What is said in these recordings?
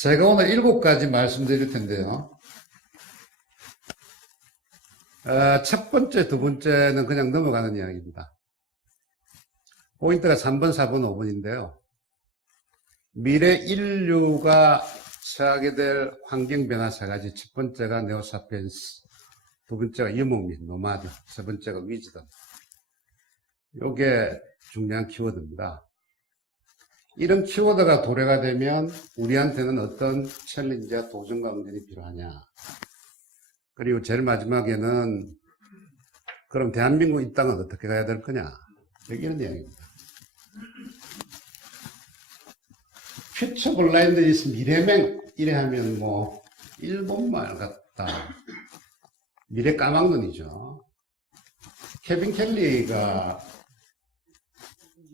제가 오늘 7가지 말씀드릴 텐데요. 첫 번째, 두 번째는 그냥 넘어가는 이야기입니다. 포인트가 3번, 4번, 5번인데요. 미래 인류가 처하게 될 환경변화 3가지. 첫 번째가 네오사피엔스, 두 번째가 유목민, 노마드, 세 번째가 위즈덤. 이게 중요한 키워드입니다. 이런 키워드가 도래가 되면 우리한테는 어떤 챌린지와 도전과 응전이 필요하냐. 그리고 제일 마지막에는 그럼 대한민국 이 땅은 어떻게 가야 될 거냐. 이런 이야기입니다. 퓨처 블라인드 이스 미래맹 이래 하면 뭐 일본말 같다. 미래 까막눈이죠. 케빈 켈리가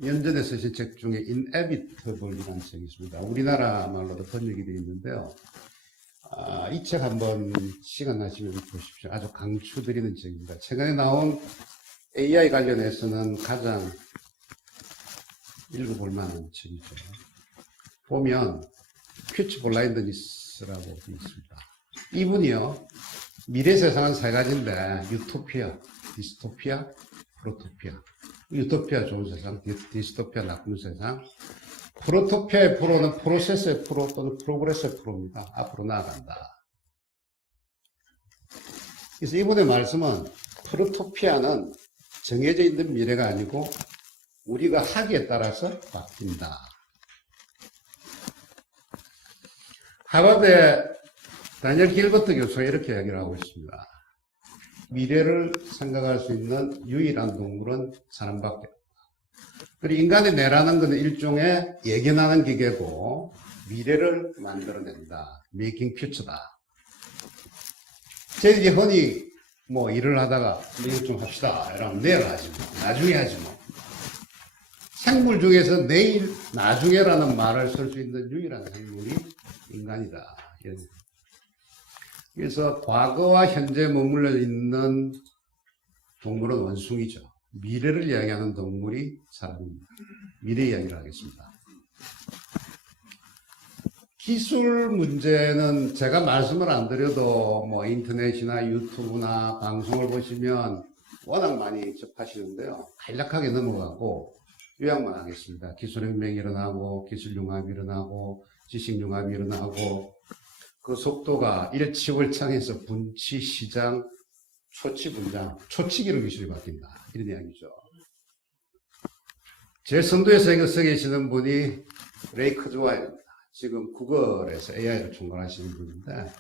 연전에 쓰신 책 중에 Inevitable이라는 책이 있습니다. 우리나라 말로도 번역이 되어 있는데요. 이 책 한번 시간 나시면 보십시오. 아주 강추드리는 책입니다. 최근에 나온 AI 관련해서는 가장 읽어볼 만한 책이죠. 보면 퓨처 블라인드니스라고 되어 있습니다. 이분이요. 미래 세상은 3가지인데 유토피아, 디스토피아, 프로토피아. 유토피아 좋은 세상, 디스토피아 나쁜 세상. 프로토피아의 프로는 프로세스의 프로 또는 프로그레스의 프로입니다. 앞으로 나아간다. 그래서 이분의 말씀은 프로토피아는 정해져 있는 미래가 아니고 우리가 하기에 따라서 바뀐다. 하버드의 다니엘 길버트 교수가 이렇게 이야기를 하고 있습니다. 미래를 생각할 수 있는 유일한 동물은 사람밖에 없다. 그리고 인간의 뇌라는 것은 일종의 예견하는 기계고 미래를 만들어낸다. 메이킹 퓨처다. 저희들이 흔히 뭐 일을 하다가 내일 좀 합시다. 이러면 내일 하지 뭐. 나중에 하지 뭐. 생물 중에서 내일, 나중에라는 말을 쓸 수 있는 유일한 생물이 인간이다. 그래서 과거와 현재에 머물러 있는 동물은 원숭이죠. 미래를 이야기하는 동물이 사람입니다. 미래 이야기를 하겠습니다. 기술 문제는 제가 말씀을 안 드려도 뭐 인터넷이나 유튜브나 방송을 보시면 워낙 많이 접하시는데요. 간략하게 넘어가고 요약만 하겠습니다. 기술혁명이 일어나고 기술융합이 일어나고 지식융합이 일어나고 그 속도가 일치월창에서 분치, 시장, 초치, 분장, 초치기로 기술이 바뀐다. 이런 이야기죠. 제일 선두에서 이거 써 계시는 분이 레이 크즈와일입니다. 지금 구글에서 AI를 총괄하시는 분인데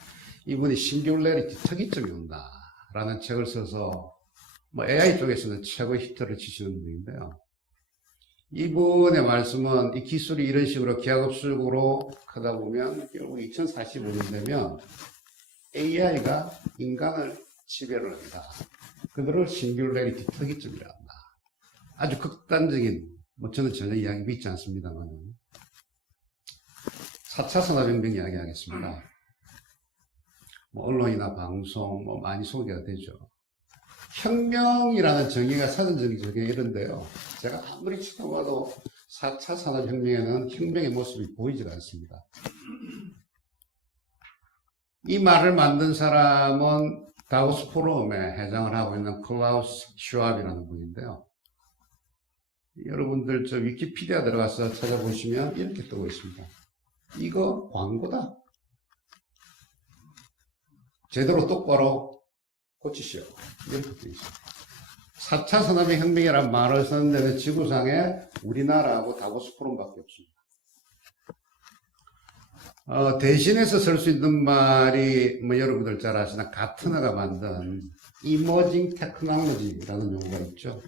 이분이 싱귤레리티 특이점이 온다 라는 책을 써서 뭐 AI 쪽에서는 최고 히트를 치시는 분인데요. 이분의 말씀은 이 기술이 이런 식으로 기하급수적으로 크다 보면 결국 2045년 되면 AI가 인간을 지배를 한다. 그거를 싱귤레리티 특이점이라 한다. 아주 극단적인, 뭐 저는 전혀 이야기 믿지 않습니다만 4차 산업혁명 이야기 하겠습니다. 뭐 언론이나 방송 뭐 많이 소개가 되죠. 혁명이라는 정의가 사전적인 정의가 이런데요. 제가 아무리 쳐다봐도 4차 산업혁명에는 혁명의 모습이 보이지가 않습니다. 이 말을 만든 사람은 다보스 포럼에 회장을 하고 있는 클라우스 슈왑이라는 분인데요. 여러분들 저 위키피디아 들어가서 찾아보시면 이렇게 뜨고 있습니다. 이거 광고다. 제대로 똑바로 고치시오. 이렇게 되어 있습니다. 4차 산업혁명이라는 말을 쓰는 데는 지구상에 우리나라하고 다보스 포럼밖에 없습니다. 대신해서 쓸 수 있는 말이 뭐 여러분들 잘 아시나 가트너가 만든 이머징 테크놀로지라는 용어가 있죠.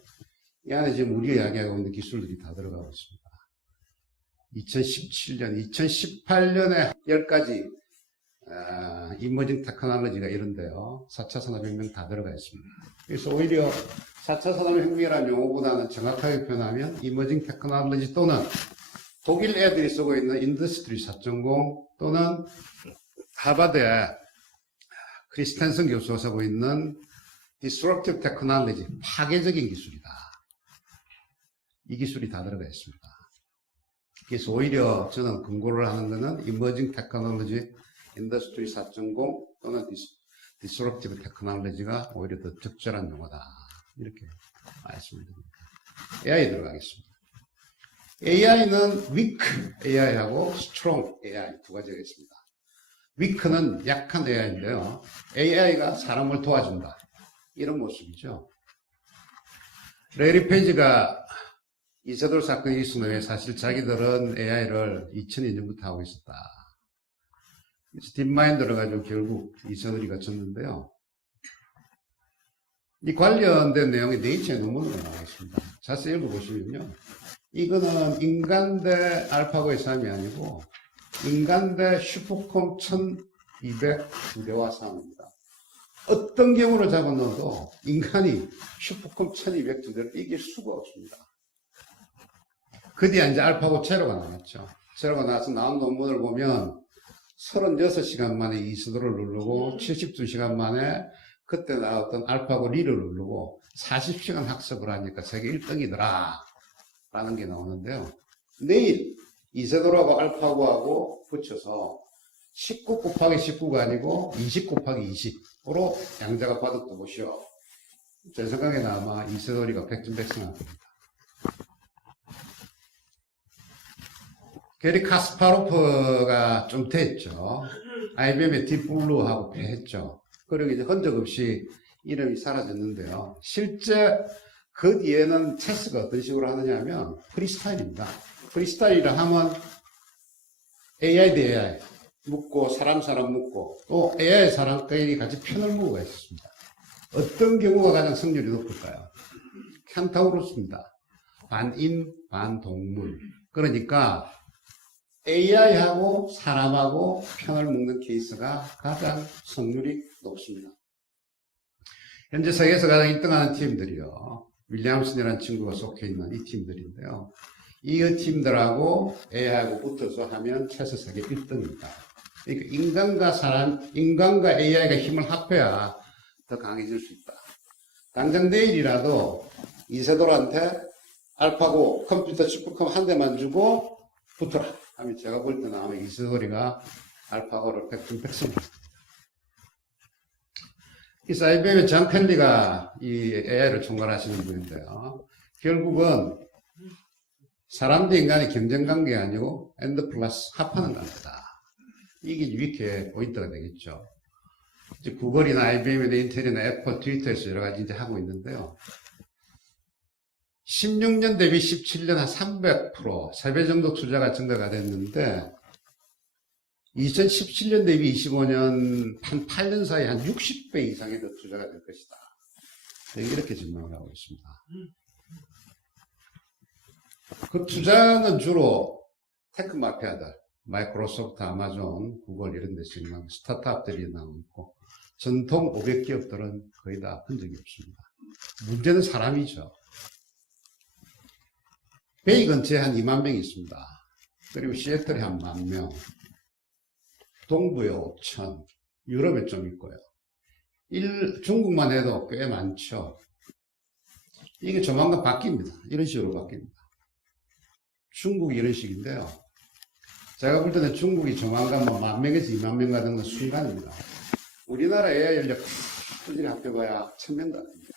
이 안에 지금 우리가 이야기하고 있는 기술들이 다 들어가고 있습니다. 2017년, 2018년에 10가지 이머징 테크놀로지가 이런데요. 4차 산업혁명 다 들어가 있습니다. 그래서 오히려 4차 산업혁명이라는 용어보다는 정확하게 표현하면 이머징 테크놀로지 또는 독일 애들이 쓰고 있는 인더스트리 4.0 또는 하버드의 크리스텐슨 교수가 쓰고 있는 disruptive technology, 파괴적인 기술이다. 이 기술이 다 들어가 있습니다. 그래서 오히려 저는 권고를 하는 것은 이머징 테크놀로지 인더스트리 4.0 또는 디스럽티브 테크놀로지가 오히려 더 적절한 용어다. 이렇게 말씀드립니다. AI 들어가겠습니다. AI는 weak AI하고 strong AI 두 가지가 있습니다. weak는 약한 AI인데요. AI가 사람을 도와준다. 이런 모습이죠. 레리 페이지가 이세돌 사건이 있은 후에 사실 자기들은 AI를 2002년부터 하고 있었다. 그래서 딥마인드를 가지고 결국 이세돌이가 졌는데요. 이 관련된 내용이 네이처의 논문으로 나와 있습니다. 자세히 읽어보시면요. 이거는 인간 대 알파고의 싸움이 아니고 인간 대 슈퍼컴 1200대 싸움입니다. 어떤 경우를 잡아넣어도 인간이 슈퍼컴 1200대를 이길 수가 없습니다. 그 뒤에 이제 알파고 제로가 나왔죠. 제로가 나와서 나온 논문을 보면 36시간 만에 이수도를 누르고 72시간 만에 그때 나왔던 알파고 리를 누르고 40시간 학습을 하니까 세계 1등이더라 라는 게 나오는데요. 내일 이세돌하고 알파고하고 붙여서 19 곱하기 19가 아니고 20 곱하기 20으로 양자가 바둑도 보시오. 제 생각에는 아마 이세돌이가 백전백승할 겁니다. 게리 카스파로프가 좀 됐죠. IBM의 딥블루하고 패했죠. 그리고 이제 흔적 없이 이름이 사라졌는데요. 실제 그 뒤에는 체스가 어떤 식으로 하느냐 하면 프리스타일입니다. 프리스타일이라 하면 AI 대 AI 묻고 사람 묻고 또 AI 사람끼리 같이 편을 묻고가 있습니다. 어떤 경우가 가장 승률이 높을까요? 칸타우로스입니다. 반인 반동물. 그러니까 AI하고 사람하고 편을 묻는 케이스가 가장 승률이 높습니다. 현재 세계에서 가장 1등하는 팀들이요. 윌리엄슨이라는 친구가 속해 있는 이 팀들인데요. 이 팀들하고 AI하고 붙어서 하면 최소 세계 1등입니다. 그러니까 인간과 AI가 힘을 합해야 더 강해질 수 있다. 당장 내일이라도 이세돌한테 알파고 컴퓨터 슈퍼컴 한 대만 주고 붙어라 하면 제가 볼 때는 아마 이세돌이가 알파고를 백승입니다. 이 IBM의 존 펠리가 이 AI를 총괄하시는 분인데요. 결국은 사람 대 인간의 경쟁 관계가 아니고 엔드 플러스 합하는 관계다. 이게 위키의 포인트가 되겠죠. 이제 구글이나 IBM이나 인텔이나 애플, 트위터에서 여러 가지 이제 하고 있는데요. 16년 대비 17년 한 300%, 3배 정도 투자가 증가가 됐는데 2017년 대비 25년 한 8년 사이에 한 60배 이상의 더 투자가 될 것이다. 이렇게 전망을 하고 있습니다. 그 투자는 주로 테크 마피아들, 마이크로소프트, 아마존, 구글 이런 데서 있는 스타트업들이 나오고 전통 500기업들은 거의 다 흔적이 없습니다. 문제는 사람이죠. 베이 근처에 한 2만 명이 있습니다. 그리고 시애틀에 한 10,000명, 동부에 5,000, 유럽에 좀 있고요. 중국만 해도 꽤 많죠. 이게 조만간 바뀝니다. 이런 식으로 바뀝니다. 중국이 이런 식인데요. 제가 볼 때는 중국이 조만간 뭐 10,000명에서 20,000명 가는 건 순간입니다. 우리나라 AI 인력 꾸준히 합해봐야 1,000명 가됩니다.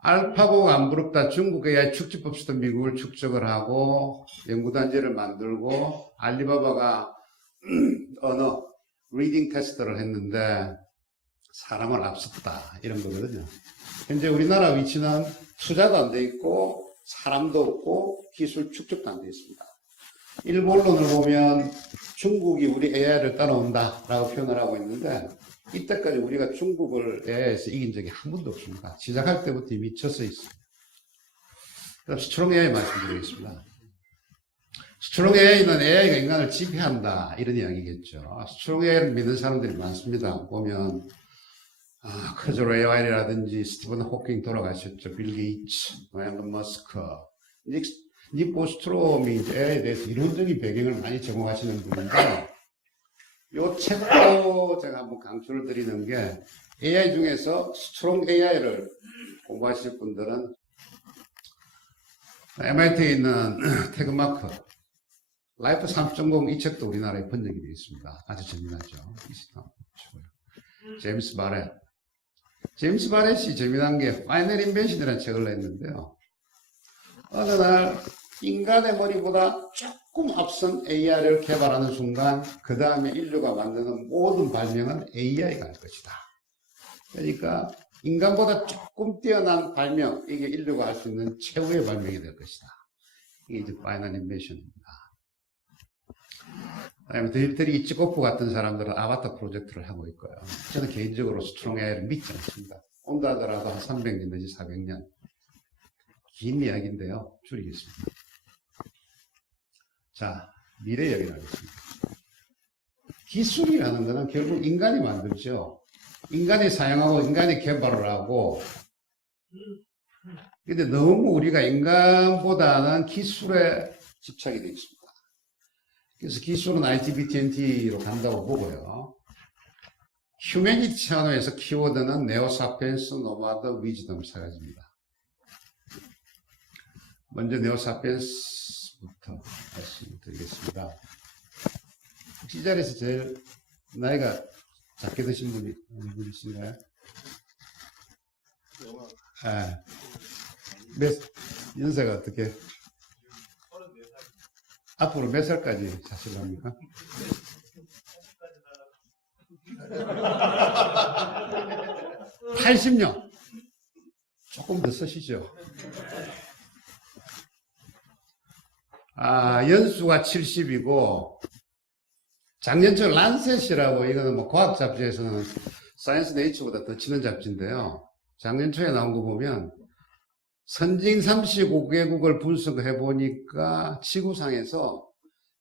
알파고가 안 부럽다. 중국 AI 축지법 쓰던 미국을 축적을 하고 연구단지를 만들고 알리바바가 언어 리딩 테스트를 했는데 사람을 앞섰다 이런 거거든요. 현재 우리나라 위치는 투자도 안 돼 있고 사람도 없고 기술 축적도 안 돼 있습니다. 일부 언론을 보면 중국이 우리 AI를 따라온다 라고 표현을 하고 있는데 이때까지 우리가 중국을 AI에서 이긴 적이 한 번도 없습니다. 시작할 때부터 이미 져서 있습니다. 그럼 스트롱 AI 말씀드리겠습니다. 스트롱 AI는 AI가 인간을 지배한다 이런 이야기겠죠. 스트롱 AI를 믿는 사람들이 많습니다. 보면 커즈로 AI라든지 스티븐 호킹 돌아가셨죠. 빌 게이츠, 앨런 머스크, 닉 보스트롬이 AI에 대해서 이론적인 배경을 많이 제공하시는 분인데 이 책도 제가 한번 강추를 드리는 게 AI 중에서 스트롱 AI를 공부하실 분들은 MIT에 있는 태그마크 라이프 3.0 이 책도 우리나라에 번역이 되어 있습니다. 아주 재미나죠. 제임스 바렛이 재미난 게 파이널 인벤션이라는 책을 냈는데요. 어느 날 인간의 머리보다 조금 앞선 AI를 개발하는 순간 그 다음에 인류가 만드는 모든 발명은 AI가 할 것이다. 그러니까 인간보다 조금 뛰어난 발명, 이게 인류가 할 수 있는 최후의 발명이 될 것이다. 이게 이제 파이널 인벤션입니다. 그다음에 드립들이 이치코프 같은 사람들은 아바타 프로젝트를 하고 있고요. 저는 개인적으로 스트롱 AI를 믿지 않습니다. 온다 하더라도 한 300년 내지 400년. 긴 이야기인데요. 줄이겠습니다. 자, 미래 이야기를 하겠습니다. 기술이라는 것은 결국 인간이 만들죠. 인간이 사용하고 인간이 개발을 하고, 근데 너무 우리가 인간보다는 기술에 집착이 되어 있습니다. 그래서 기술은 ITBT&T로 간다고 보고요. 휴머니티 차원에서 키워드는 네오사피엔스, 노마드, 위즈덤 세 가지입니다. 먼저 네오사피엔스부터 말씀드리겠습니다. 혹시 이 자리에서 제일 나이가 작게 드신 분이 어느 분이신가요? 연세가 어떻게? 앞으로 몇 살까지 사실랍니까? 80년. 조금 더 쓰시죠. 연수가 70이고, 작년 초 란셋이라고, 이거는 뭐 과학 잡지에서는 사이언스 네이처보다 더 치는 잡지인데요. 작년 초에 나온 거 보면, 선진 35개국을 분석해 보니까 지구상에서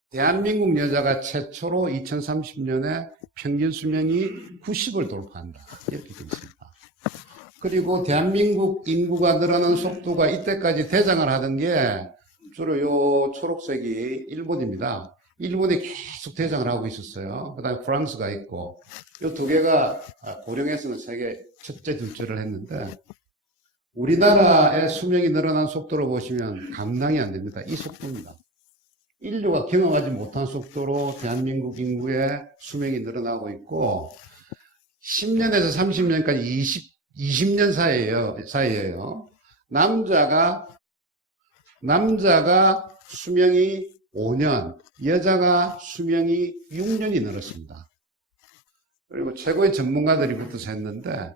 대한민국 여자가 최초로 2030년에 평균 수명이 90을 돌파한다. 이렇게 되어 있습니다. 그리고 대한민국 인구가 늘어나는 속도가 이때까지 대장을 하던 게 주로 요 초록색이 일본입니다. 일본이 계속 대장을 하고 있었어요. 그 다음에 프랑스가 있고, 요 두 개가 고령에서는 세계 첫째, 둘째를 했는데, 우리나라의 수명이 늘어난 속도를 보시면 감당이 안 됩니다. 이 속도입니다. 인류가 경험하지 못한 속도로 대한민국 인구의 수명이 늘어나고 있고, 10년에서 30년까지 20년 사이에요. 남자가 수명이 5년, 여자가 수명이 6년이 늘었습니다. 그리고 최고의 전문가들이 붙어서 했는데,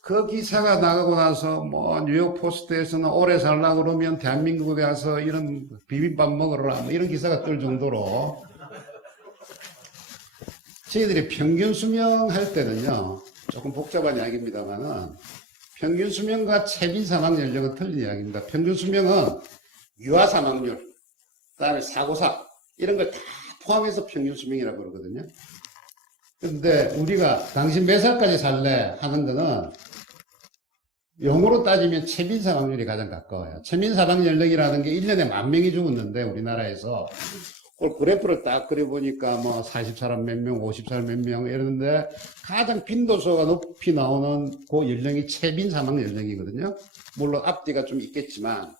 그 기사가 나가고 나서 뭐 뉴욕 포스트에서는 오래 살라 그러면 대한민국에 가서 이런 비빔밥 먹으라 뭐 이런 기사가 뜰 정도로 저희들이 평균 수명 할 때는요, 조금 복잡한 이야기입니다만은 평균 수명과 체빈 사망 연령은 틀린 이야기입니다. 평균 수명은 유아 사망률, 그다음에 사고사 이런 걸 다 포함해서 평균 수명이라고 그러거든요. 근데 우리가 당신 몇 살까지 살래 하는 거는 영어로 따지면 체빈 사망률이 가장 가까워요. 체빈 사망 연령이라는 게 1년에 10,000명이 죽었는데 우리나라에서 그걸 그래프를 딱 그려보니까 뭐 40사람 몇 명, 50사람 몇 명 이러는데 가장 빈도수가 높이 나오는 그 연령이 체빈 사망 연령이거든요. 물론 앞뒤가 좀 있겠지만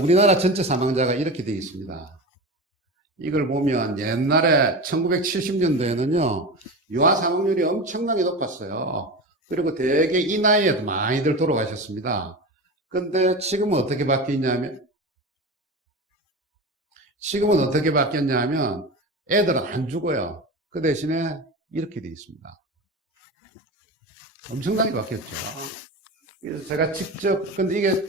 우리나라 전체 사망자가 이렇게 되어 있습니다. 이걸 보면 옛날에 1970년도에는요 유아 사망률이 엄청나게 높았어요. 그리고 대개 이 나이에 많이들 돌아가셨습니다. 근데 지금은 어떻게 바뀌었냐면 애들은 안 죽어요. 그 대신에 이렇게 되어 있습니다. 엄청나게 바뀌었죠. 그래서 제가 직접, 근데 이게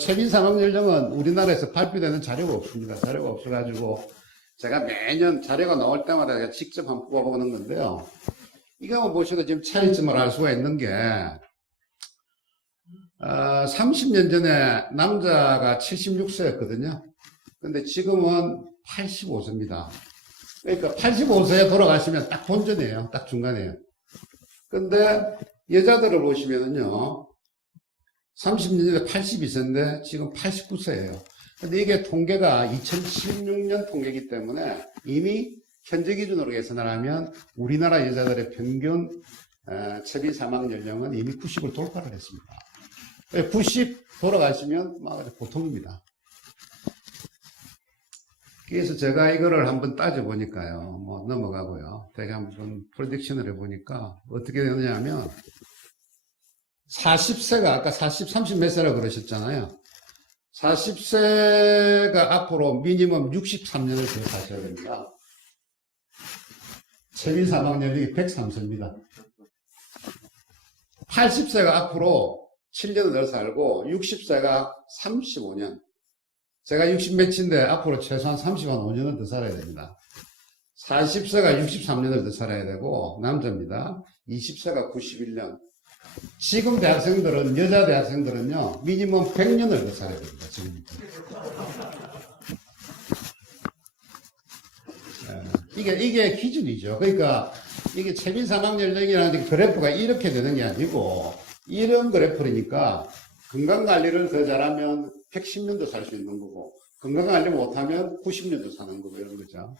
체빈 사망 연령은 우리나라에서 발표되는 자료가 없습니다. 자료가 없어가지고 제가 매년 자료가 나올 때마다 제가 직접 한번 뽑아보는 건데요. 이거 한번 보셔도 지금 차이점을 알 수가 있는 게 30년 전에 남자가 76세였거든요. 근데 지금은 85세입니다. 그러니까 85세에 돌아가시면 딱 본전이에요. 딱 중간이에요. 근데 여자들을 보시면은요 30년 전에 82세인데 지금 89세예요. 근데 이게 통계가 2016년 통계이기 때문에 이미 현재 기준으로 계산을 하면 우리나라 여자들의 평균 체빈 사망 연령은 이미 90을 돌파를 했습니다. 90 돌아가시면 막 보통입니다. 그래서 제가 이거를 한번 따져보니까요, 뭐 넘어가고요. 제가 한번 프로젝션을 해보니까 어떻게 되느냐 하면 40세가 아까 40, 30 몇 세라고 그러셨잖아요. 40세가 앞으로 미니멈 63년을 더 사셔야 됩니다. 최민 사망 연령이 103세입니다. 80세가 앞으로 7년을 더 살고 60세가 35년. 제가 60 몇인데 앞으로 최소한 35년을 더 살아야 됩니다. 40세가 63년을 더 살아야 되고 남자입니다. 20세가 91년. 지금 대학생들은 여자 대학생들은요 미니멈 100년을 더 살아야 됩니다. 지금부터. 이게 기준이죠. 그러니까 이게 최빈 사망 연령이라는 그래프가 이렇게 되는 게 아니고 이런 그래프니까 건강관리를 더 잘하면 110년도 살 수 있는 거고 건강관리 못하면 90년도 사는 거고 이런 거죠.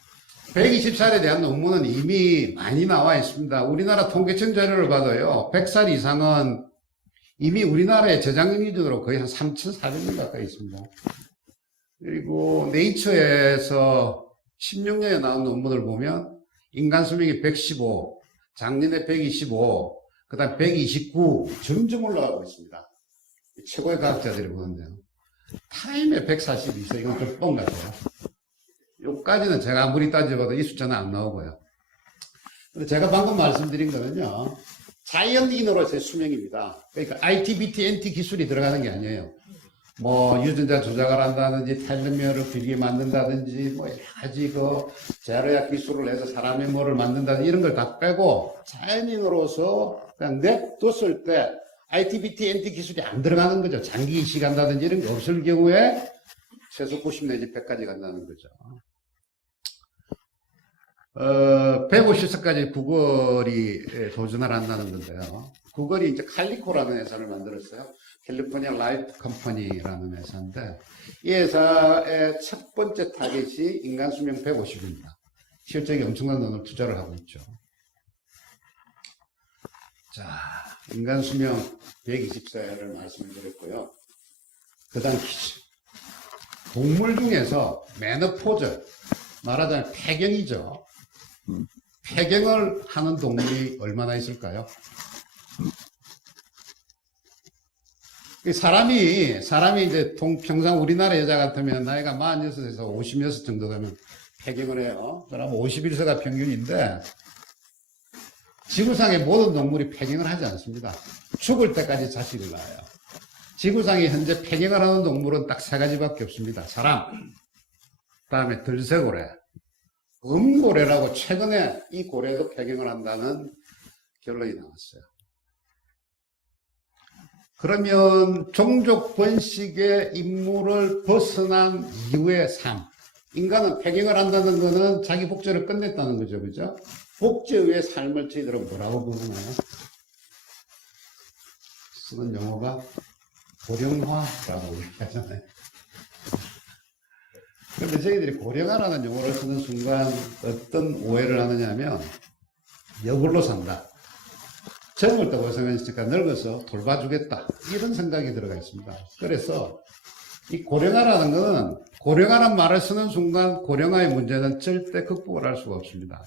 120살에 대한 논문은 이미 많이 나와 있습니다. 우리나라 통계청 자료를 봐도요 100살 이상은 이미 우리나라의 저장년 기준으로 거의 한 3,400년 가까이 있습니다. 그리고 네이처에서 16년에 나온 논문을 보면 인간 수명이 115, 작년에 125, 그 다음 129 점점 올라가고 있습니다. 최고의 과학자들이 보는데요. 타임에 142세, 이건 좀 뻥 같아요. 요까지는 제가 아무리 따져봐도 이 숫자는 안 나오고요. 근데 제가 방금 말씀드린 거는요, 자연인으로서의 수명입니다. 그러니까 IT, BT, NT 기술이 들어가는 게 아니에요. 뭐, 유전자 조작을 한다든지, 텔레미어를 길게 만든다든지, 뭐, 여러 가지 제로약 기술을 해서 사람의 뭐를 만든다든지, 이런 걸 다 빼고, 자연인으로서 그냥 냅뒀을 때, IT, BT, NT 기술이 안 들어가는 거죠. 장기 이식한다든지 이런 게 없을 경우에 최소 90 내지 100까지 간다는 거죠. 150세까지 구글이 도전을 한다는 건데요. 구글이 이제 칼리코라는 회사를 만들었어요. 캘리포니아 라이프 컴퍼니라는 회사인데 이 회사의 첫 번째 타겟이 인간 수명 150입니다. 실적이 엄청난 돈을 투자를 하고 있죠. 자, 인간 수명 120세를 말씀을 드렸고요. 그 다음 퀴즈. 동물 중에서 메노포즈, 말하자면 폐경이죠. 폐경을 하는 동물이 얼마나 있을까요? 사람이 이제 평상 우리나라 여자 같으면 나이가 46에서 56 정도 되면 폐경을 해요. 그러면 51세가 평균인데 지구상의 모든 동물이 폐경을 하지 않습니다. 죽을 때까지 자식을 낳아요. 지구상에 현재 폐경을 하는 동물은 딱 3가지밖에 없습니다. 사람, 그다음에 들새고래, 음고래라고 최근에 이 고래도 폐경을 한다는 결론이 나왔어요. 그러면 종족 번식의 임무를 벗어난 이후의 삶. 인간은 폐경을 한다는 것은 자기 복제를 끝냈다는 거죠. 그죠? 복제 후의 삶을 저희들은 뭐라고 부르나요? 쓰는 용어가 고령화라고 얘기하잖아요. 그런데 저희들이 고령화라는 용어를 쓰는 순간 어떤 오해를 하느냐 하면 역으로 산다. 젊을 때 고생했으니까 늙어서 돌봐주겠다. 이런 생각이 들어가 있습니다. 그래서 이 고령화라는 것은 고령화란 말을 쓰는 순간 고령화의 문제는 절대 극복을 할 수가 없습니다.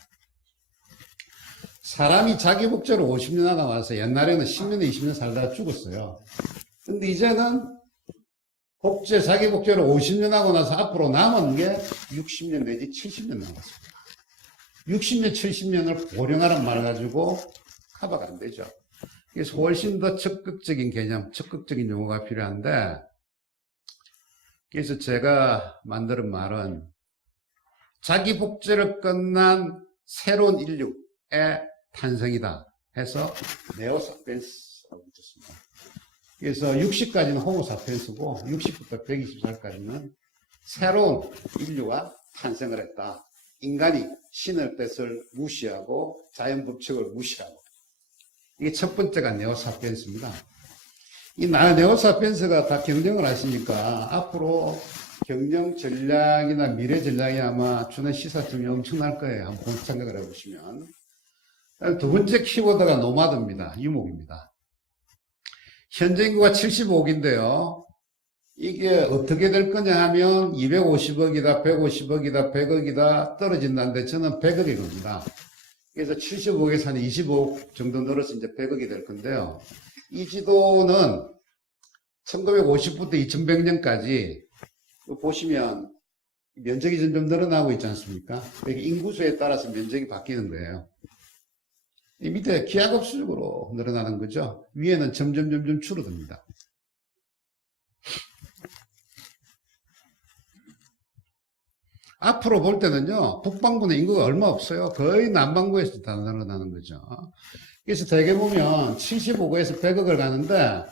사람이 자기 복제로 50년 하다 와서 옛날에는 10년, 20년 살다가 죽었어요. 근데 이제는 자기 복제로 50년 하고 나서 앞으로 남은 게 60년 내지 70년 남았습니다. 60년, 70년을 고령화란 말을 가지고 커버가 안 되죠. 그래서 훨씬 더 적극적인 개념, 적극적인 용어가 필요한데, 그래서 제가 만드는 말은 자기 복제를 끝난 새로운 인류의 탄생이다 해서 네오사피엔스라고 붙였습니다. 그래서 60까지는 호모사피엔스고 60부터 120살까지는 새로운 인류가 탄생을 했다. 인간이 신의 뜻을 무시하고 자연 법칙을 무시하고, 이게 첫 번째가 네오사피엔스입니다. 이 네오사피엔스가 다 경영을 하시니까 앞으로 경영 전략이나 미래 전략이 아마 주는 시사점이 엄청날 거예요. 한번 생각을 해보시면. 두 번째 키워드가 노마드입니다. 유목입니다. 현재 인구가 75억인데요. 이게 어떻게 될 거냐 하면 250억이다, 150억이다, 100억이다 떨어진다는데 저는 100억일 겁니다. 그래서 75억에서 한 25억 정도 늘어서 이제 100억이 될 건데요. 이 지도는 1950부터 2100년까지 보시면 면적이 점점 늘어나고 있지 않습니까? 이게 인구수에 따라서 면적이 바뀌는 거예요. 이 밑에 기하급수적으로 늘어나는 거죠. 위에는 점점 줄어듭니다. 앞으로 볼 때는요, 북반구는 인구가 얼마 없어요. 거의 남반구에서 다 늘어나는 거죠. 그래서 대개 보면 75억에서 100억을 가는데,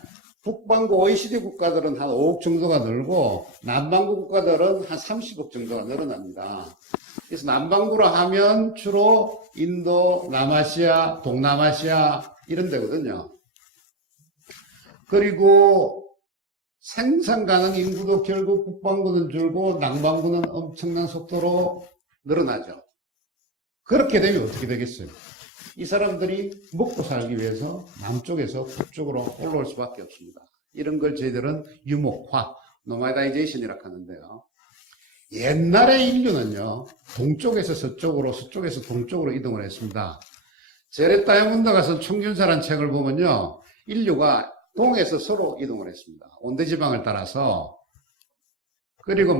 북반구 OECD 국가들은 한 5억 정도가 늘고, 남반구 국가들은 한 30억 정도가 늘어납니다. 그래서 남반구라 하면 주로 인도, 남아시아, 동남아시아 이런 데거든요. 그리고 생산 가능 인구도 결국 북반구는 줄고 남반구는 엄청난 속도로 늘어나죠. 그렇게 되면 어떻게 되겠어요? 이 사람들이 먹고 살기 위해서 남쪽에서 북쪽으로 올라올 수밖에 없습니다. 이런 걸 저희들은 유목화, 노마다이제이션이라고 하는데요. 옛날의 인류는요, 동쪽에서 서쪽으로, 서쪽에서 동쪽으로 이동을 했습니다. 제렛 다이아몬드 가서 총균사라는 책을 보면요, 인류가 동에서 서로 이동을 했습니다. 온대지방을 따라서. 그리고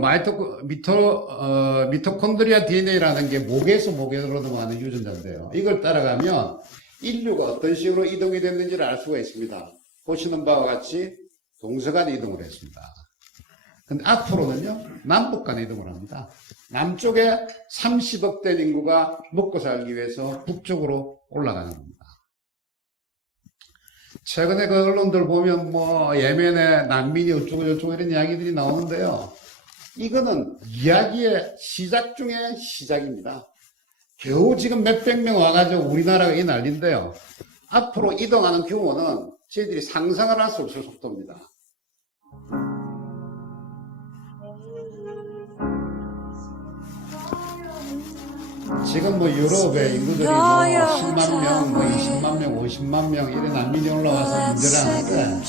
미토콘드리아 DNA라는 게 목에서 목으로 넘어가는 유전자인데요. 이걸 따라가면 인류가 어떤 식으로 이동이 됐는지를 알 수가 있습니다. 보시는 바와 같이 동서간 이동을 했습니다. 근데 앞으로는요, 남북 간 이동을 합니다. 남쪽에 30억 된 인구가 먹고 살기 위해서 북쪽으로 올라가는 겁니다. 최근에 그 언론들 보면 뭐 예멘에 난민이 어쩌고 이런 이야기들이 나오는데요. 이거는 이야기의 시작 중에 시작입니다. 겨우 지금 몇백 명 와가지고 우리나라가 이 난리인데요. 앞으로 이동하는 규모는 저희들이 상상을 할 수 없을 속도입니다. 지금 뭐 유럽의 인구들이 뭐 10만 명, 뭐 20만 명, 50만 명 이런 난민이 올라와서 문제를 하는데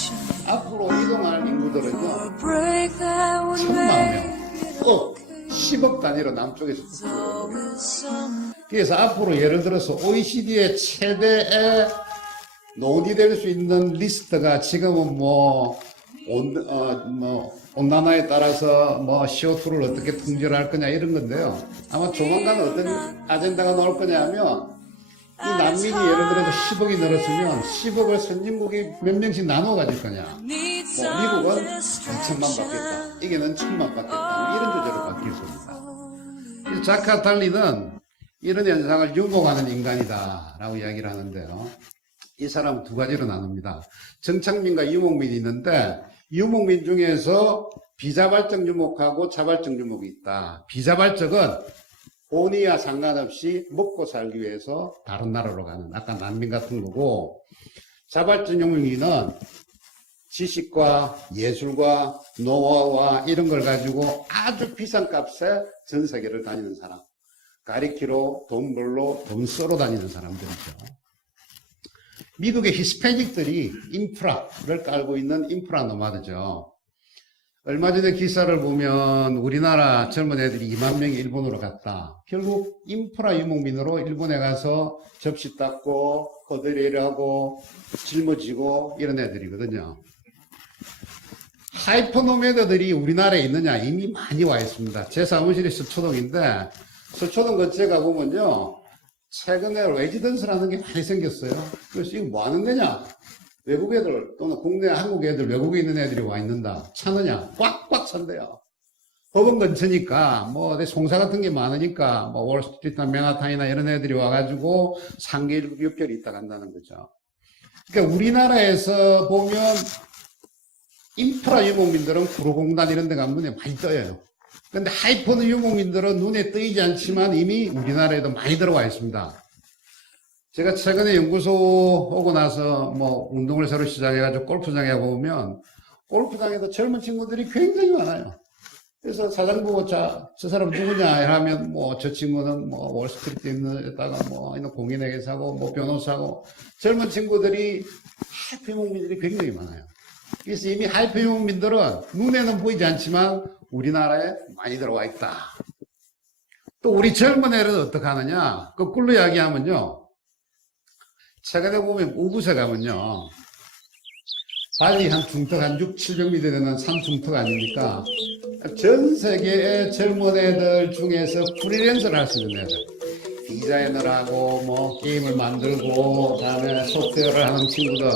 앞으로 이동할 인구들은요 1000만 명, 꼭 10억 단위로 남쪽에서 북쪽으로 오게. 그래서 앞으로 예를 들어서 OECD의 최대의 논의될 수 있는 리스트가 지금은 온난화에 따라서 뭐 CO2를 어떻게 통제할 거냐 이런 건데요. 아마 조만간 어떤 아젠다가 나올 거냐 하면 이 난민이 예를 들어서 10억이 늘었으면 10억을 선진국이 몇 명씩 나눠 가질 거냐. 뭐 미국은 2천만 받겠다. 이게는 1,000만 받겠다. 이런 주제로 바뀔 겁니다. 그래서 자카 달리는 이런 현상을 유목하는 인간이다라고 이야기를 하는데요. 이 사람은 두 가지로 나눕니다. 정착민과 유목민이 있는데 유목민 중에서 비자발적 유목하고 자발적 유목이 있다. 비자발적은 본의와 상관없이 먹고 살기 위해서 다른 나라로 가는 아까 난민 같은 거고, 자발적 유목민은 지식과 예술과 노하우와 이런 걸 가지고 아주 비싼 값에 전 세계를 다니는 사람, 가리키로 돈 벌러 돈 쏘러 다니는 사람들이죠. 미국의 히스패닉들이 인프라를 깔고 있는 인프라 노마드죠. 얼마 전에 기사를 보면 우리나라 젊은 애들이 2만 명이 일본으로 갔다. 결국 인프라 유목민으로 일본에 가서 접시 닦고 거들일하고 짊어지고 이런 애들이거든요. 하이퍼노매드들이 우리나라에 있느냐? 이미 많이 와 있습니다. 제 사무실이 서초동인데 서초동 근처에 가보면요, 최근에 레지던스라는 게 많이 생겼어요. 그래서 이거 뭐 하는 데냐? 외국 애들 또는 국내 한국 애들, 외국에 있는 애들이 와 있는다. 차느냐? 꽉꽉 찬대요. 법원 근처니까 뭐 송사 같은 게 많으니까 뭐 월스트리트나 맨하탄이나 이런 애들이 와가지고 3개월, 6개월 있다 간다는 거죠. 그러니까 우리나라에서 보면 인프라 유목민들은 구로공단 이런 데 가면 눈에 많이 떠요. 근데 하이퍼는 유목민들은 눈에 뜨이지 않지만 이미 우리나라에도 많이 들어와 있습니다. 제가 최근에 연구소 오고 나서 뭐 운동을 새로 시작해가지고 골프장에 보면 골프장에도 젊은 친구들이 굉장히 많아요. 그래서 사장 보고 저 사람 누구냐 하면 뭐 저 친구는 뭐 월스트리트에 있는데다가 뭐 공인회계사고 뭐 변호사고 젊은 친구들이 하이퍼 유목민들이 굉장히 많아요. 그래서 이미 하이퍼 유목민들은 눈에는 보이지 않지만 우리나라에 많이 들어와 있다. 또 우리 젊은 애들은 어떻게 하느냐? 거꾸로 이야기하면요. 최근에 보면 우붓에 가면요. 발리 한 중턱 한 6, 700m 되는 산 중턱 아닙니까? 전 세계의 젊은 애들 중에서 프리랜서를 할 수 있는 애들. 디자인을 하고, 뭐, 게임을 만들고, 다음에 소프트웨어를 하는 친구들.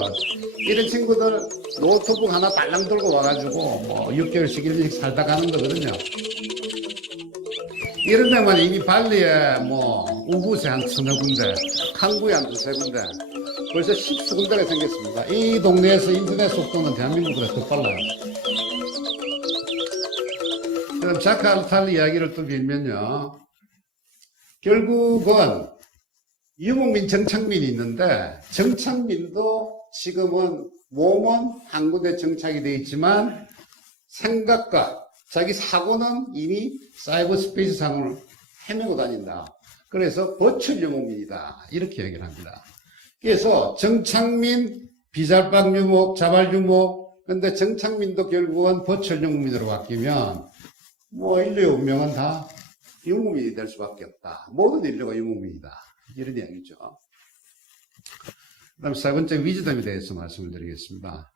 이런 친구들 노트북 하나 달랑 들고 와가지고, 뭐, 6개월씩 1년씩 살다 가는 거거든요. 이런 데만 이미 발리에 뭐, 우붓에 한 서너 군데, 항구에 한 두세 군데, 벌써 10수군데가 생겼습니다. 이 동네에서 인터넷 속도는 대한민국보다 더 빨라요. 그럼 자카르타 이야기를 또 빌면요. 결국은 유목민, 정착민이 있는데 정착민도 지금은 몸은 한 군데 정착이 되어 있지만 생각과 자기 사고는 이미 사이버 스페이스 상을 헤매고 다닌다. 그래서 버추얼 유목민이다. 이렇게 얘기를 합니다. 그래서 정착민, 비잘박 유목, 자발 유목, 근데 정착민도 결국은 버추얼 유목민으로 바뀌면 뭐 인류의 운명은 다 유목민이 될 수밖에 없다. 모든 인류가 유목민이다. 이런 이야기죠. 그 다음 세 번째 위즈덤에 대해서 말씀을 드리겠습니다.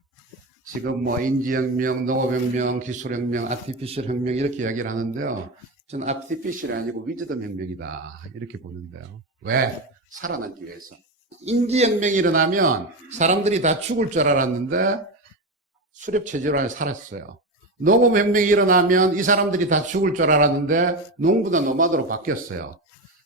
지금 뭐 인지혁명, 농업혁명, 기술혁명, 아티피셜 혁명 이렇게 이야기를 하는데요. 저는 아티피셜이 아니고 위즈덤 혁명이다. 이렇게 보는데요. 왜? 살아남기 위해서. 인지혁명이 일어나면 사람들이 다 죽을 줄 알았는데 수렵체제로 안에 살았어요. 농업혁명이 일어나면 이 사람들이 다 죽을 줄 알았는데 농부다 노마드로 바뀌었어요.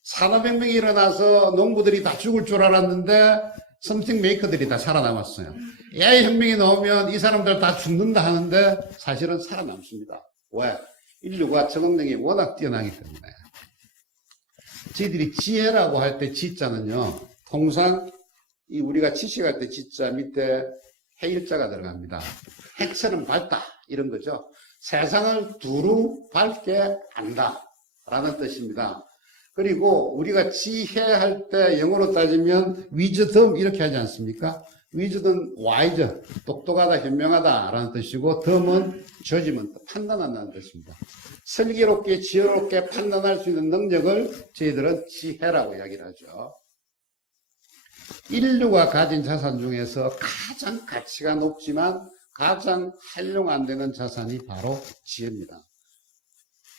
산업혁명이 일어나서 농부들이 다 죽을 줄 알았는데 썸띵 메이커들이 다 살아남았어요. AI 혁명이 나오면 이 사람들 다 죽는다 하는데 사실은 살아남습니다. 왜? 인류가 적응력이 워낙 뛰어나기 때문에. 저희들이 지혜라고 할 때 지자는요. 통상 이 우리가 지식할 때 지자 밑에 해일자가 들어갑니다. 핵처럼 밝다 이런 거죠. 세상을 두루 밝게 안다 라는 뜻입니다. 그리고 우리가 지혜할 때 영어로 따지면 wisdom 이렇게 하지 않습니까? wisdom wise, 똑똑하다, 현명하다 라는 뜻이고 덤은 judgment, 판단한다는 뜻입니다. 슬기롭게 지혜롭게 판단할 수 있는 능력을 저희들은 지혜라고 이야기를 하죠. 인류가 가진 자산 중에서 가장 가치가 높지만 가장 활용 안 되는 자산이 바로 지혜입니다.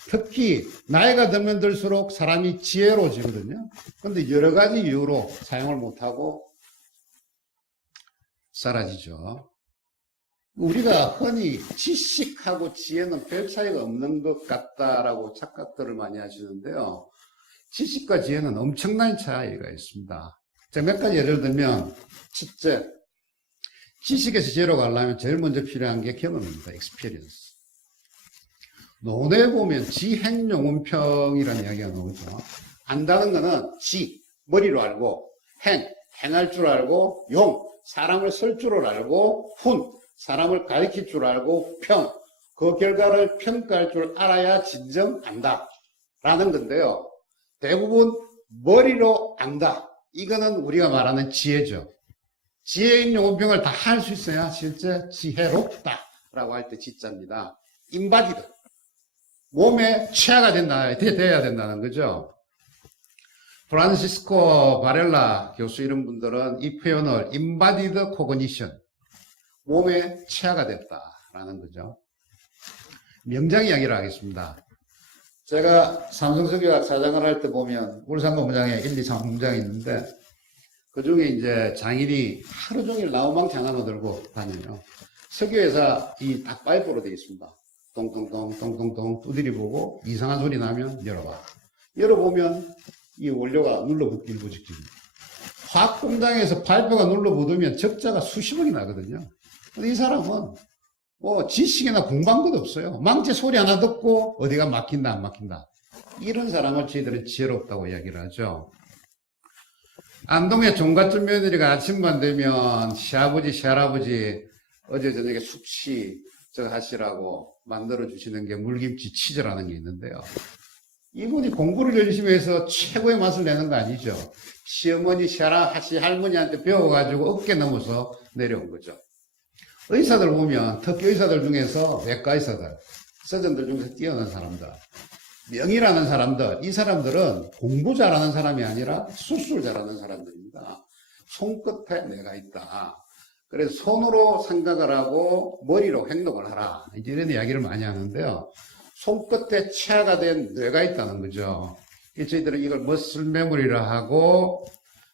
특히 나이가 들면 들수록 사람이 지혜로워지거든요. 그런데 여러 가지 이유로 사용을 못하고 사라지죠. 우리가 흔히 지식하고 지혜는 별 차이가 없는 것 같다라고 착각들을 많이 하시는데요. 지식과 지혜는 엄청난 차이가 있습니다. 제가 몇 가지 예를 들면 첫째, 지식에서 지혜로 가려면 제일 먼저 필요한 게 경험입니다. experience. 논에 보면 지행용운평이라는 이야기가 나오죠. 안다는 거는 지, 머리로 알고, 행할 줄 알고, 용, 사람을 쓸 줄을 알고, 훈, 사람을 가르칠 줄 알고, 평, 그 결과를 평가할 줄 알아야 진정 안다. 라는 건데요. 대부분 머리로 안다. 이거는 우리가 말하는 지혜죠. 지혜인 용운평을 다 할 수 있어야 실제 지혜롭다. 라고 할 때 지자입니다. embodied. 몸에 취하가 돼야 된다는 거죠. 프란시스코 바렐라 교수 이런 분들은 이 표현을 embodied cognition, 몸에 취하가 됐다라는 거죠. 명장 이야기를 하겠습니다. 제가 삼성석유화학 사장을 할 때 보면 울산공장에 1, 2, 3공장이 있는데 그 중에 이제 장인이 하루 종일 나우망창 하나 들고 다녀요. 석유회사 이 다 파이프로 되어 있습니다. 똥똥똥 두드리 보고 이상한 소리 나면 열어봐. 열어보면 이 원료가 눌러붙기 일부 직전입니다. 화학 공장에서 파이프가 눌러붙으면 적자가 수십억이 나거든요. 근데 이 사람은 뭐 지식이나 공부한 것도 없어요. 망치 소리 하나 듣고 어디가 막힌다 안 막힌다. 이런 사람을 저희들은 지혜롭다고 이야기를 하죠. 안동의 종갓집 며느리가 아침만 되면 시아버지 시할아버지 어제 저녁에 숙취 하시라고 만들어주시는 게 물김치 치즈라는 게 있는데요. 이분이 공부를 열심히 해서 최고의 맛을 내는 거 아니죠. 시어머니, 시할머니한테 배워가지고 어깨 넘어서 내려온 거죠. 의사들 보면 특히 의사들 중에서 외과 의사들, 서전들 중에서 뛰어난 사람들, 명의라는 사람들, 이 사람들은 공부 잘하는 사람이 아니라 수술 잘하는 사람들입니다. 손끝에 뇌가 있다. 그래서 손으로 생각을 하고 머리로 행동을 하라. 이런 이야기를 많이 하는데요. 손끝에 치아가 된 뇌가 있다는 거죠. 저희들은 이걸 머슬 메모리라 하고,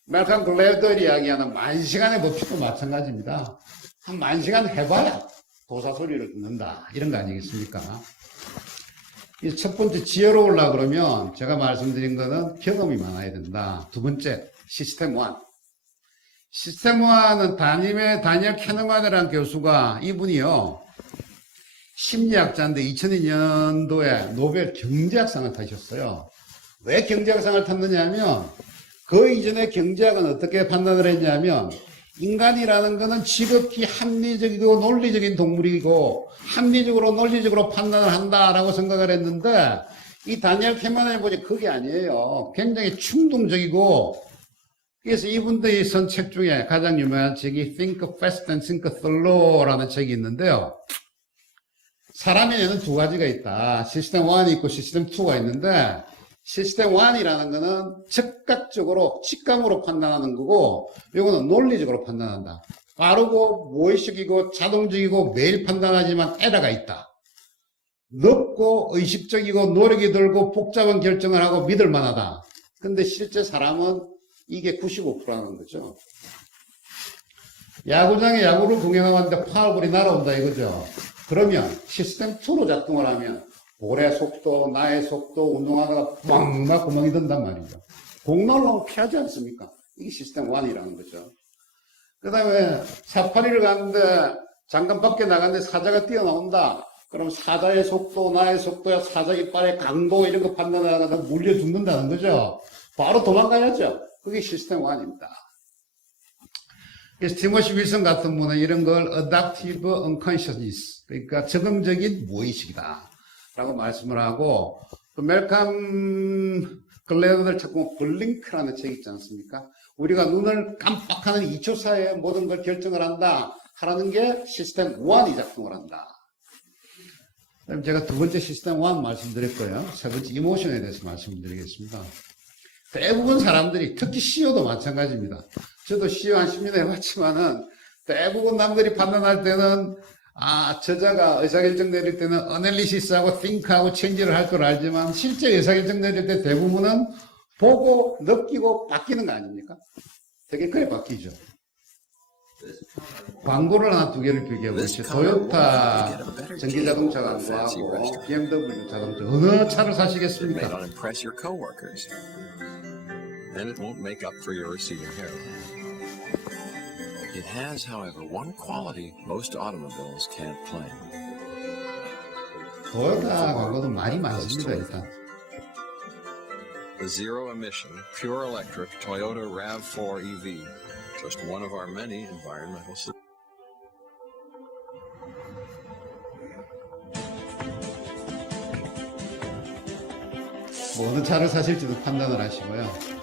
말칸 글래드웰이 이야기하는 만시간의 법칙도 마찬가지입니다. 한 만시간 해봐야 도사 소리를 듣는다. 이런 거 아니겠습니까? 이 첫 번째 지혜로우려 그러면 제가 말씀드린 거는 경험이 많아야 된다. 두 번째, 시스템 1. 시스템 1은 다니엘 캐너만이라는 교수가 이분이요. 심리학자인데 2002년도에 노벨 경제학상을 타셨어요. 왜 경제학상을 탔느냐 하면 그 이전에 경제학은 어떻게 판단을 했냐면 인간이라는 것은 지극히 합리적이고 논리적인 동물이고 합리적으로 논리적으로 판단을 한다라고 생각을 했는데 이 다니엘 캐너만을 보니 그게 아니에요. 굉장히 충동적이고 그래서 이분들이 쓴 책 중에 가장 유명한 책이 Think Fast and Think Slow라는 책이 있는데요. 사람에는 두 가지가 있다. 시스템 1이 있고 시스템 2가 있는데 시스템 1이라는 거는 즉각적으로 직감으로 판단하는 거고 이거는 논리적으로 판단한다. 빠르고 무의식이고 자동적이고 매일 판단하지만 에러가 있다. 넓고 의식적이고 노력이 들고 복잡한 결정을 하고 믿을 만하다. 근데 실제 사람은 이게 95%라는 거죠. 야구장에 야구를 공연하는데 파울볼이 날아온다 이거죠. 그러면 시스템 2로 작동을 하면 볼의 속도, 나의 속도, 운동하다가 뻥 구멍이 든단 말이죠. 공 날라오면 피하지 않습니까? 이게 시스템 1이라는 거죠. 그 다음에 사파리를 가는데 잠깐 밖에 나갔는데 사자가 뛰어나온다. 그럼 사자의 속도, 나의 속도야 사자 이빨의 강도 이런 거 판단하다가 물려 죽는다는 거죠. 바로 도망가야죠. 그게 시스템 1입니다. 그래서 티모시 윌슨 같은 분은 이런 걸 adaptive unconsciousness, 그러니까 적응적인 무의식이다 라고 말씀을 하고, 또 멜캄 글래드웰 책 보면 블링크라는 책이 있지 않습니까? 우리가 눈을 깜빡하는 2초 사이에 모든 걸 결정을 한다 하라는 게 시스템 1이 작동을 한다. 그다음에 제가 두 번째 시스템 1 말씀드렸고요. 세 번째 이모션에 대해서 말씀드리겠습니다. 대부분 사람들이, 특히 CEO도 마찬가지입니다. 저도 CEO 한 10년 해봤지만은 대부분 남들이 판단할 때는 저자가 의사결정 내릴 때는 어널리시스하고 think하고 체인지를 할 걸 알지만 실제 의사결정 내릴 때 대부분은 보고 느끼고 바뀌는 거 아닙니까? 되게 그래 바뀌죠. 광고를 하나 두 개를 비교해 보시죠. 토요타 전기자동차 광고하고 BMW 자동차 어느 차를 사시겠습니까? Then it won't make up for your receding hairline. It has, however, one quality most automobiles can't claim. 토요타 광고도 말이 많습니다. 일단 The zero-emission, pure electric Toyota RAV4 EV, just one of our many environmental solutions. 뭐 어느 차를 사실지도 판단을 하시고요.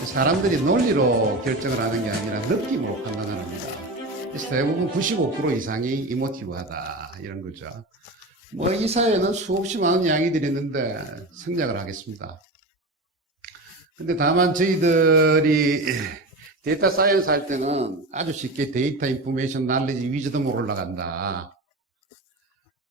사람들이 논리로 결정을 하는 게 아니라 느낌으로 판단을 합니다. 그래서 대부분 95% 이상이 이모티브하다 이런 거죠. 뭐 이 사회에는 수없이 많은 이야기들이 있는데 생략을 하겠습니다. 근데 다만 저희들이 데이터 사이언스 할 때는 아주 쉽게 데이터 인포메이션 날리지 위즈덤으로 올라간다.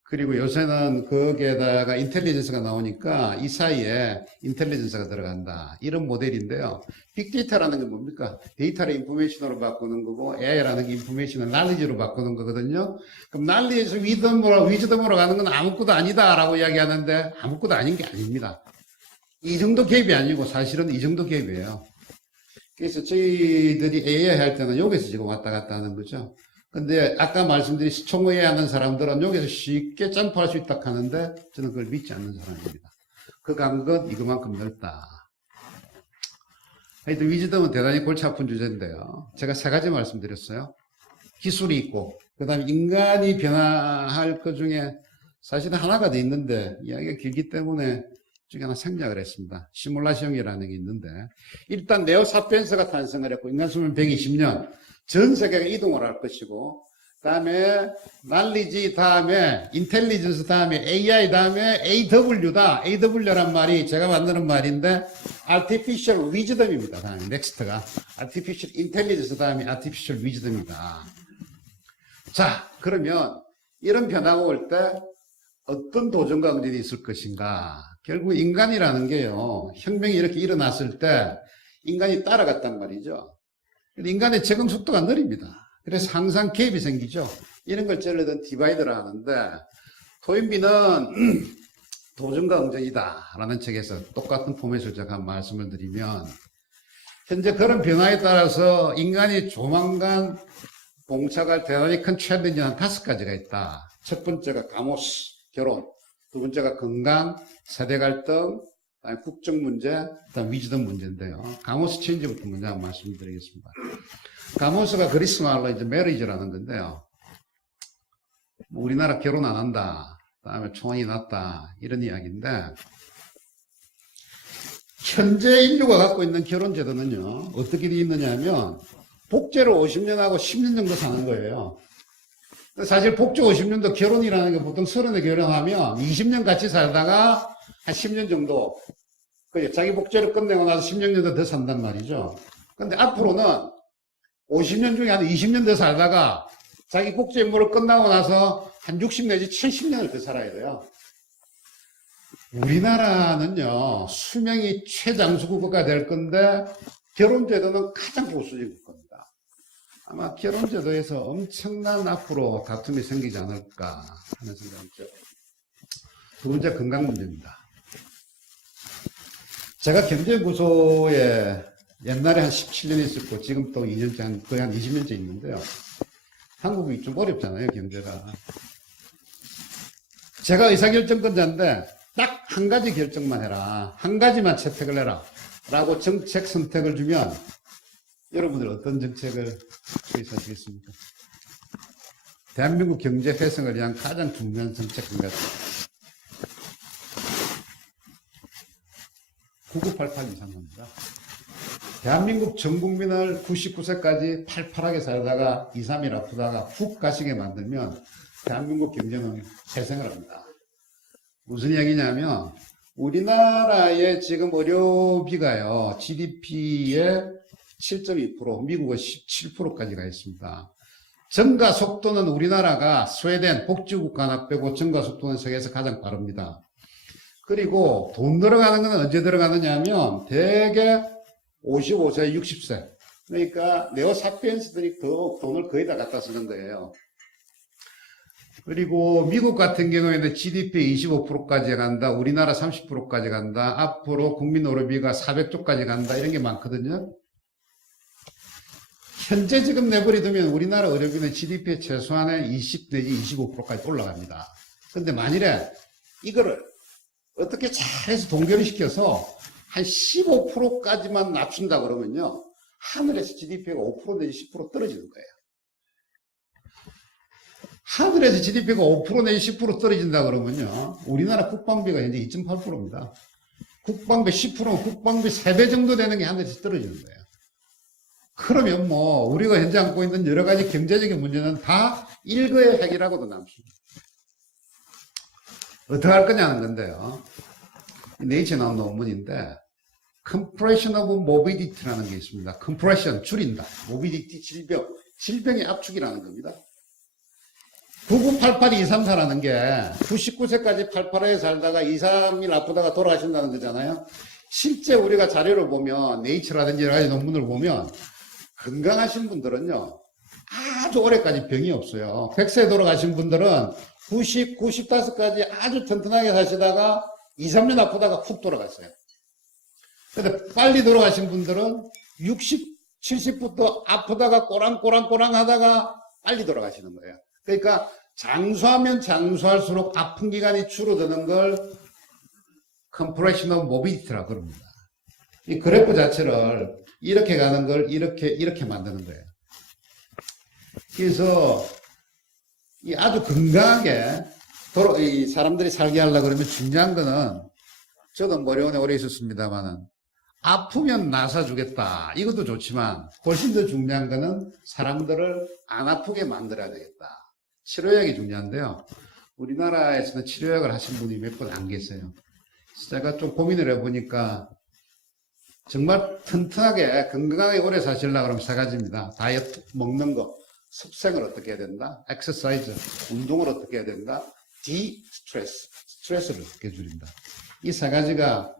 그리고 요새는 거기에다가 인텔리전스가 나오니까 이 사이에 인텔리전스가 들어간다. 이런 모델인데요. 빅데이터라는 게 뭡니까? 데이터를 인포메이션으로 바꾸는 거고 AI라는 게 인포메이션을 날리지로 바꾸는 거거든요. 그럼 날리에서 위즈덤으로 가는 건 아무것도 아니다라고 이야기하는데 아무것도 아닌 게 아닙니다. 이 정도 갭이 아니고 사실은 이 정도 갭이에요. 그래서 저희들이 AI 할 때는 여기서 지금 왔다 갔다 하는 거죠. 근데 아까 말씀드린 시총의회 하는 사람들은 여기서 쉽게 점프할 수 있다 하는데 저는 그걸 믿지 않는 사람입니다. 그 간격은 이거만큼 넓다. 하여튼 위즈덤은 대단히 골치 아픈 주제인데요. 제가 세 가지 말씀드렸어요. 기술이 있고 그 다음에 인간이 변화할 것 중에 사실은 하나가 더 있는데 이야기가 길기 때문에 중에 하나 생략을 했습니다. 시뮬라시형이라는 게 있는데 일단 네오사피엔스가 탄생을 했고 인간 수명 120년 전 세계가 이동을 할 것이고 다음에 knowledge, 다음에 intelligence, 다음에 AI, 다음에 AW다. AW란 말이 제가 만드는 말인데 artificial wisdom입니다. 다음에 next가 artificial intelligence, 다음에 artificial wisdom이다. 자, 그러면 이런 변화가 올 때 어떤 도전과 응전이 있을 것인가? 결국 인간이라는 게요, 혁명이 이렇게 일어났을 때 인간이 따라갔단 말이죠. 인간의 적응 속도가 느립니다. 그래서 항상 갭이 생기죠. 이런 걸 저희들은 디바이더라 하는데, 토인비는 도전과 응전이다 라는 책에서 똑같은 포맷을 제가 말씀을 드리면, 현재 그런 변화에 따라서 인간이 조만간 봉착할 대단히 큰 트렌드는 한 5가지가 있다. 첫 번째가 가모스, 결혼. 두 번째가 건강, 세대 갈등, 그다음에 국정 문제, 그다음 위즈덤 문제인데요. 가모스 체인지부터 먼저 한번 말씀드리겠습니다. 가모스가 그리스 말로 이제 메리지라는 건데요. 우리나라 결혼 안 한다. 그다음에 총이 났다. 이런 이야기인데, 현재 인류가 갖고 있는 결혼 제도는요, 어떻게 되어 있느냐 하면, 복제로 50년하고 10년 정도 사는 거예요. 사실 복제 50년도 결혼이라는 게 보통 30에 결혼하면 20년 같이 살다가 한 10년 정도, 자기 복제를 끝내고 나서 10년 정도 더 산단 말이죠. 근데 앞으로는 50년 중에 한 20년 더 살다가 자기 복제 임무를 끝나고 나서 한 60 내지 70년을 더 살아야 돼요. 우리나라는요, 수명이 최장수 국가가 될 건데, 결혼제도는 가장 보수적인 국가입니다. 아마 결혼제도에서 엄청난 앞으로 다툼이 생기지 않을까 하는 생각이죠. 두 번째, 건강 문제입니다. 제가 경제구조에 옛날에 한 17년 있었고, 지금 또 2년째, 거의 한 20년째 있는데요. 한국이 좀 어렵잖아요, 경제가. 제가 의사결정권자인데, 딱 한 가지 결정만 해라. 한 가지만 채택을 해라. 라고 정책 선택을 주면, 여러분들 어떤 정책을 추이하시겠습니까? 대한민국 경제 회생을 위한 가장 중요한 정책인 것 같습니다. 9988 이상입니다. 대한민국 전 국민을 99세까지 팔팔하게 살다가 2, 3일 아프다가 훅 가시게 만들면 대한민국 경제는 회생을 합니다. 무슨 이야기냐면 우리나라의 지금 의료비가요, GDP의 7.2%, 미국은 17%까지 가 있습니다. 증가 속도는 우리나라가 스웨덴, 복지국가 하나 빼고 증가 속도는 세계에서 가장 빠릅니다. 그리고 돈 들어가는 건 언제 들어가느냐 하면 대개 55세, 60세. 그러니까 네오사피엔스들이 돈을 거의 다 갖다 쓰는 거예요. 그리고 미국 같은 경우에는 GDP 25%까지 간다, 우리나라 30%까지 간다, 앞으로 국민 의료비가 400조까지 간다, 이런 게 많거든요. 현재 지금 내버려두면 우리나라 의료비는 GDP의 최소한의 20 내지 25%까지 올라갑니다. 그런데 만일에 이거를 어떻게 잘해서 동결을 시켜서 한 15%까지만 낮춘다 그러면요, 하늘에서 GDP가 5% 내지 10% 떨어지는 거예요. 하늘에서 GDP가 5% 내지 10% 떨어진다 그러면요, 우리나라 국방비가 현재 2.8%입니다. 국방비 10%면 국방비 3배 정도 되는 게 하늘에서 떨어지는 거예요. 그러면 뭐 우리가 현재 안고 있는 여러 가지 경제적인 문제는 다 일거의 핵이라고도 남습니다. 어떻게 할 거냐는 건데요. 네이처에 나온 논문인데 compression of morbidity라는 게 있습니다. compression, 줄인다. morbidity, 질병의 압축이라는 겁니다. 9988이 234라는 게 99세까지 팔팔하게 살다가 2, 3일 아프다가 돌아가신다는 거잖아요. 실제 우리가 자료를 보면 네이처라든지 여러 가지 논문을 보면 건강하신 분들은요, 아주 오래까지 병이 없어요. 100세 돌아가신 분들은 90, 95까지 아주 튼튼하게 사시다가 2, 3년 아프다가 훅 돌아갔어요. 근데 빨리 돌아가신 분들은 60, 70부터 아프다가 꼬랑꼬랑 하다가 빨리 돌아가시는 거예요. 그러니까 장수하면 장수할수록 아픈 기간이 줄어드는 걸 compression of morbidity라고 그럽니다. 이 그래프 자체를 이렇게 가는 걸 이렇게 만드는 거예요. 그래서 이 아주 건강하게 이 사람들이 살게 하려고 그러면 중요한 거는, 저도 머리원에 오래 있었습니다만은 아프면 나서주겠다. 이것도 좋지만 훨씬 더 중요한 거는 사람들을 안 아프게 만들어야 되겠다. 치료약이 중요한데요. 우리나라에서는 치료약을 하신 분이 몇 분 안 계세요. 제가 좀 고민을 해보니까 정말 튼튼하게 건강하게 오래 사시려고 그러면 세 가지입니다. 다이어트, 먹는 거, 습생을 어떻게 해야 된다, 엑서사이즈, 운동을 어떻게 해야 된다, 스트레스를 어떻게 줄인다. 이 세 가지가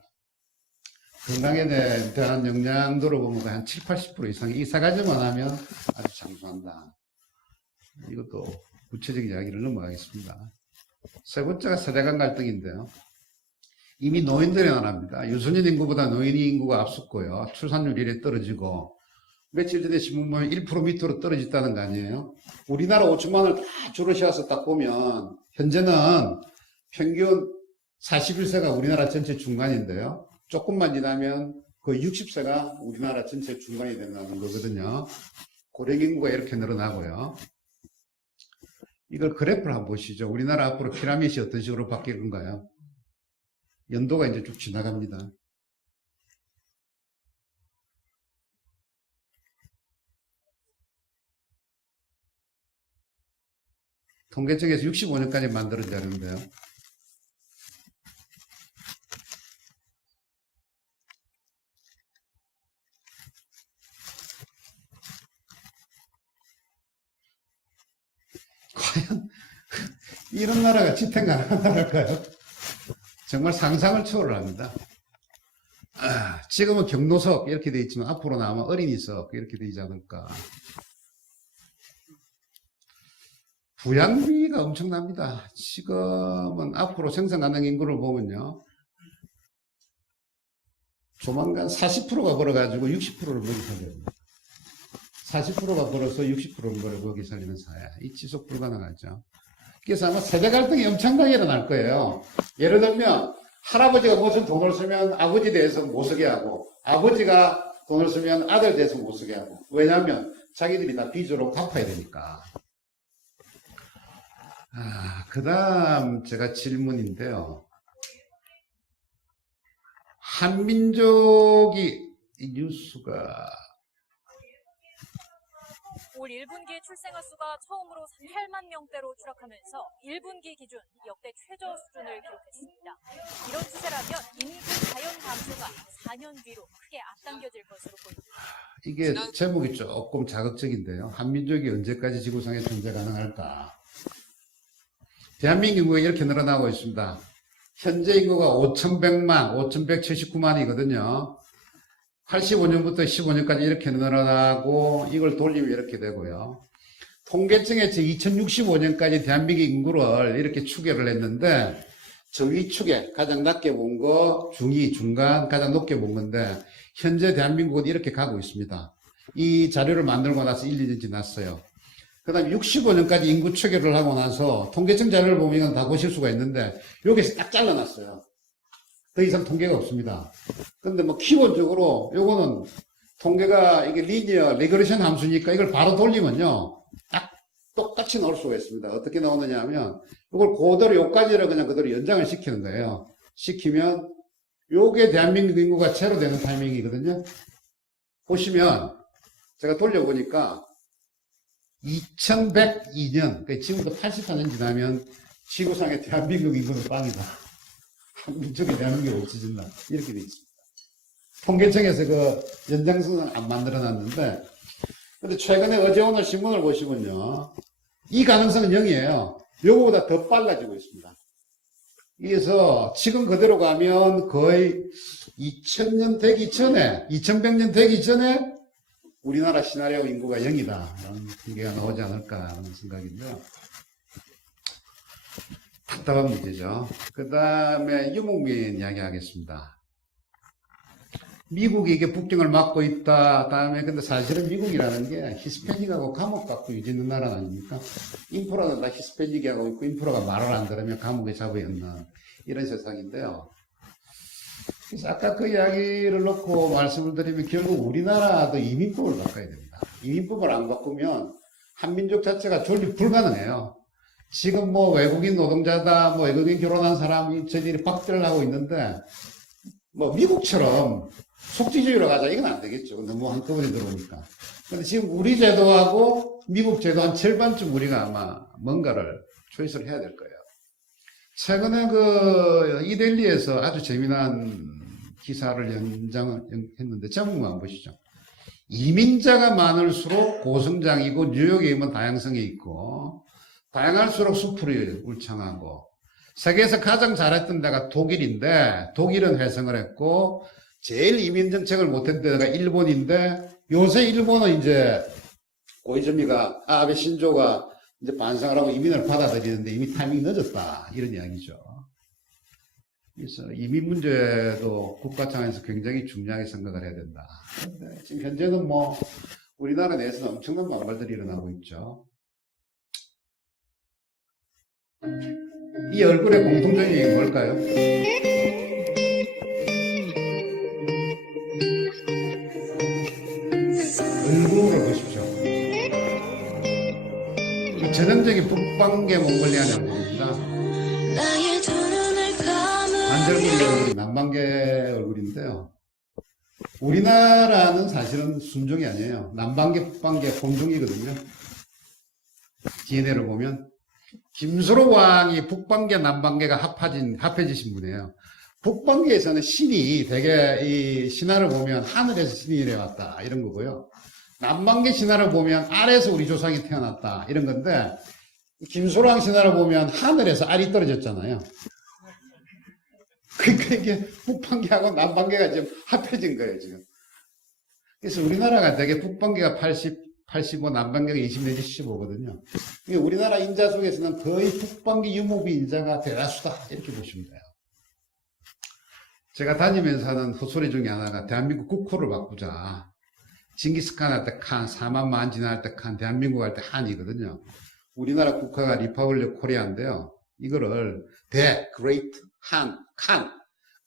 건강에 대한 영향도를 보면 한 7, 80% 이상이 이 세 가지만 하면 아주 장수한다. 이것도 구체적인 이야기를 넘어가겠습니다. 세 번째가 세대 간 갈등인데요. 이미 노인들이 나랍니다. 유소년 인구보다 노인 인구가 앞섰고요. 출산율이 이래 떨어지고 며칠 전에 신문 보면 1% 밑으로 떨어졌다는 거 아니에요? 우리나라 5천만을 다 줄어셔서 딱 보면 현재는 평균 41세가 우리나라 전체 중간인데요. 조금만 지나면 거의 60세가 우리나라 전체 중간이 된다는 거거든요. 고령 인구가 이렇게 늘어나고요. 이걸 그래프를 한번 보시죠. 우리나라 앞으로 피라미드이 어떤 식으로 바뀔 건가요? 연도가 이제 쭉 지나갑니다. 통계청에서 65년까지 만들어지는데요. 과연 이런 나라가 지탱 가능한 나라일까요? 정말 상상을 초월합니다. 지금은 경로석 이렇게 돼 있지만 앞으로는 아마 어린이석 이렇게 되지 않을까. 부양비가 엄청납니다. 지금은 앞으로 생산 가능 인구를 보면요. 조만간 40%가 벌어가지고 60%를 먹이 살려야 됩니다. 40%가 벌어서 60%를 먹이 살리는 사회. 이 지속 불가능하죠. 그래서 아마 세대 갈등이 엄청나게 일어날 거예요. 예를 들면 할아버지가 무슨 돈을 쓰면 아버지 대해서 못 쓰게 하고 아버지가 돈을 쓰면 아들 대해서 못 쓰게 하고. 왜냐하면 자기들이 다 빚으로 갚아야 되니까. 그 다음 제가 질문인데요. 한민족이 이 뉴스가 올 1분기 출생아 수가 처음으로 8만 명대로 추락하면서 1분기 기준 역대 최저 수준을 기록했습니다. 이런 추세라면 인구 자연 감소가 4년 뒤로 크게 앞당겨질 것으로 보입니다. 이게 제목이 조금 자극적인데요. 한민족이 언제까지 지구상에 존재 가능할까? 대한민국 인구가 이렇게 늘어나고 있습니다. 현재 인구가 5,100만, 5,179만이거든요. 85년부터 15년까지 이렇게 늘어나고 이걸 돌리면 이렇게 되고요. 통계청에서 2065년까지 대한민국 인구를 이렇게 추계를 했는데 저 위축에 가장 낮게 본 거, 중위, 중간, 가장 높게 본 건데 현재 대한민국은 이렇게 가고 있습니다. 이 자료를 만들고 나서 1, 2년 지났어요. 그 다음에 65년까지 인구 추계를 하고 나서 통계청 자료를 보면 이건 다 보실 수가 있는데 여기서 딱 잘라놨어요. 더 이상 통계가 없습니다. 근데 뭐 기본적으로 요거는 통계가 이게 리니어 리그레션 함수니까 이걸 바로 돌리면요. 딱 똑같이 나올 수가 있습니다. 어떻게 나오느냐 하면 이걸 그대로 요까지를 그냥 그대로 연장을 시키는 거예요. 시키면 요게 대한민국 인구가 제로 되는 타이밍이거든요. 보시면 제가 돌려보니까 2102년, 그러니까 지금부터 84년 지나면 지구상의 대한민국 인구는 빵이다. 한민족이 대한민국이 없어진다. 이렇게 돼 있습니다. 통계청에서 그 연장선을 안 만들어 놨는데, 근데 최근에 어제 오늘 신문을 보시면요. 이 가능성은 0이에요. 요거보다 더 빨라지고 있습니다. 그래서 지금 그대로 가면 거의 2000년 되기 전에, 2100년 되기 전에 우리나라 시나리오 인구가 0이다. 라는 통계가 나오지 않을까라는 생각인데요. 답답한 문제죠. 그 다음에 유목민 이야기 하겠습니다. 미국이 이게 북경을 막고 있다. 다음에 근데 사실은 미국이라는 게 히스패닉하고 감옥 갖고 유지는 나라 아닙니까? 인프라는 다 히스패닉이 하고 있고 인프라가 말을 안 들으면 감옥에 잡아있는 이런 세상인데요. 그래서 아까 그 이야기를 놓고 말씀을 드리면 결국 우리나라도 이민법을 바꿔야 됩니다. 이민법을 안 바꾸면 한민족 자체가 존립 불가능해요. 지금 뭐 외국인 노동자다, 뭐 외국인 결혼한 사람이 저들이 박제를 하고 있는데, 뭐 미국처럼 속지주의로 가자. 이건 안 되겠죠. 너무 한꺼번에 들어오니까. 근데 지금 우리 제도하고 미국 제도 한 절반쯤 우리가 아마 뭔가를 초이스를 해야 될 거예요. 최근에 이델리에서 아주 재미난 기사를 했는데 제목만 보시죠. 이민자가 많을수록 고성장이고 뉴욕에 있으면 다양성이 있고 다양할수록 수풀이 울창하고 세계에서 가장 잘했던 데가 독일인데 독일은 회생을 했고 제일 이민 정책을 못했던 데가 일본인데 요새 일본은 이제 고이즈미가 아베 신조가 이제 반성을 하고 이민을 받아들이는데 이미 타이밍이 늦었다 이런 이야기죠. 그래서 이민 문제도 국가 차원에서 굉장히 중요하게 생각을 해야 된다. 그런데 지금 현재는 뭐 우리나라 내에서는 엄청난 반발들이 일어나고 있죠. 이 얼굴의 공통점이 뭘까요? 얼굴을 보십시오. 이 전형적인 북방계 몽골리안 얼굴입니다. 반절구리 얼굴이 남방계 얼굴인데요. 우리나라는 사실은 순종이 아니에요. 남방계, 북방계 공종이거든요. DNA를 보면 김수로 왕이 북방계, 남방계가 합해지신 분이에요. 북방계에서는 신이 되게 이 신화를 보면 하늘에서 신이 내려왔다 이런 거고요. 남방계 신화를 보면 알에서 우리 조상이 태어났다 이런 건데 김수로 왕 신화를 보면 하늘에서 알이 떨어졌잖아요. 그러니까 이게 북방계하고 남방계가 지금 합해진 거예요 지금. 그래서 우리나라가 되게 북방계가 85, 남방계가 20 내지 15거든요. 우리나라 인자 속에서는 거의 북방계 유목비 인자가 대다수다 이렇게 보시면 돼요. 제가 다니면서 하는 헛소리 중에 하나가 대한민국 국호를 바꾸자. 징기스칸 할 때 칸, 사만만 진할 때 칸, 대한민국 할 때 한이거든요. 우리나라 국가가 리퍼블릭 코리아인데요. 이거를 그레이트, 칸.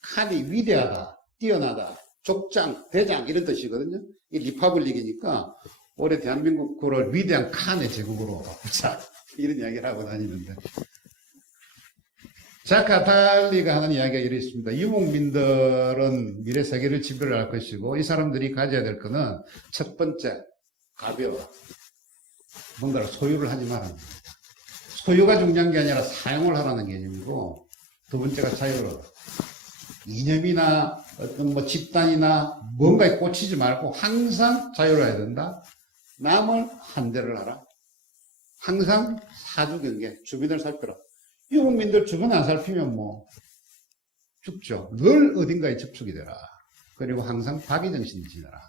칸이 위대하다, 뛰어나다, 족장, 대장 이런 뜻이거든요. 이 리퍼블릭이니까 올해 대한민국 국호를 위대한 칸의 제국으로 바꾸자. 이런 이야기를 하고 다니는데. 자카 달리가 하는 이야기가 이래 있습니다. 유목민들은 미래 세계를 지배를 할 것이고 이 사람들이 가져야 될 거는 첫 번째, 가벼워. 뭔가를 소유를 하지 말아야 됩니다. 소유가 중요한 게 아니라 사용을 하라는 개념이고 두 번째가 자유로워. 이념이나 어떤 뭐 집단이나 뭔가에 꽂히지 말고 항상 자유로워야 된다. 남을 환대를 하라. 항상 사주경계, 주민을 살펴라. 유목민들 주변 안 살피면 뭐 죽죠. 늘 어딘가에 접촉이 되라. 그리고 항상 박이정신이 지내라.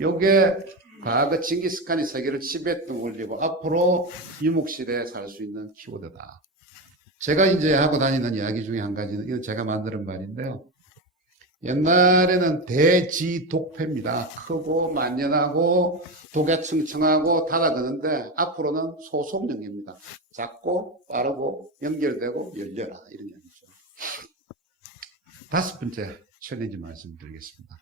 요게 과거 징기스칸이 세계를 지배했던 원리고 앞으로 유목시대에 살 수 있는 키워드다. 제가 이제 하고 다니는 이야기 중에 한 가지는 이건 제가 만드는 말인데요. 옛날에는 대지독패입니다. 크고 만연하고 독야층층하고 다다그는데 앞으로는 소속연계입니다. 작고 빠르고 연결되고 열려라 이런 얘기죠. 다섯 번째 챌린지 말씀드리겠습니다.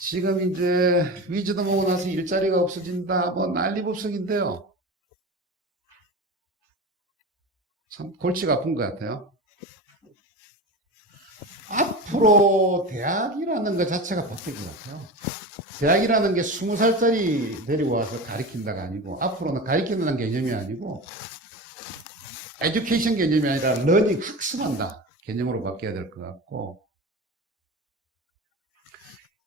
지금 이제 위즈덤 오고 나서 일자리가 없어진다 뭐 난리법석인데요. 참 골치가 아픈 것 같아요. 앞으로 대학이라는 것 자체가 바뀔 것 같아요. 대학이라는 게 20살짜리 데리고 와서 가르친다가 아니고 앞으로는 가르친다는 개념이 아니고 에듀케이션 개념이 아니라 러닝 학습한다 개념으로 바뀌어야 될 것 같고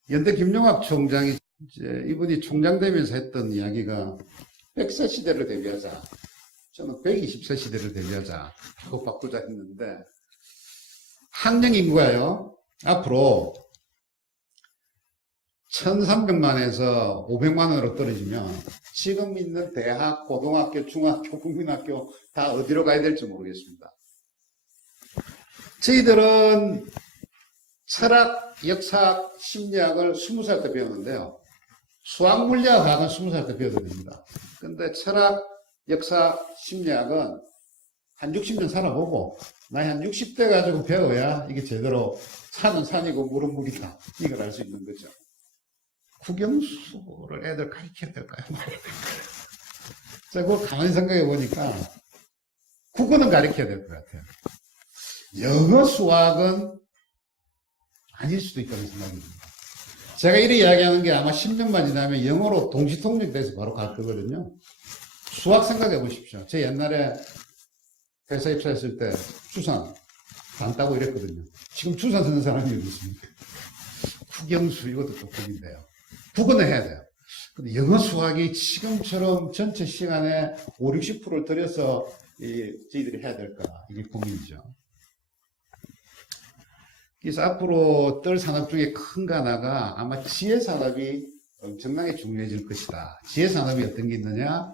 연대 김용학 총장이 이제 이분이 총장 되면서 했던 이야기가 100세 시대를 대비하자. 저는 120세 시대를 대비하자. 그거 바꾸자 했는데 학령 인구가요, 앞으로 1300만에서 500만원으로 떨어지면 지금 있는 대학, 고등학교, 중학교, 국민학교 다 어디로 가야 될지 모르겠습니다. 저희들은 철학, 역사학, 심리학을 20살 때 배웠는데요. 수학, 물리학, 과학은 20살 때 배워도 됩니다. 근데 철학, 역사, 심리학은 한 60년 살아보고 나이 한 60대 가지고 배워야 이게 제대로 산은 산이고 물은 물이다 이걸 알 수 있는 거죠. 국영수를 애들 가르쳐야 될까요? 말아야 될까요? 제가 그걸 가만히 생각해 보니까 국어는 가르쳐야 될 것 같아요. 영어, 수학은 아닐 수도 있다는 생각이 듭니다. 제가 이렇게 이야기하는 게 아마 10년만 지나면 영어로 동시통역돼서 바로 갈 거거든요. 수학 생각해 보십시오. 제 옛날에 회사 입사했을 때 주산 안 따고 이랬거든요. 지금 주산 쓰는 사람이 어디 있습니까? 국영수 이것도 조건인데요. 국어는 해야 돼요. 근데 영어 수학이 지금처럼 전체 시간에 5, 60%를 들여서 저희들이 해야 될까? 이게 고민이죠. 그래서 앞으로 뜰 산업 중에 큰 거 하나가 아마 지혜 산업이 엄청나게 중요해질 것이다. 지혜 산업이 어떤 게 있느냐?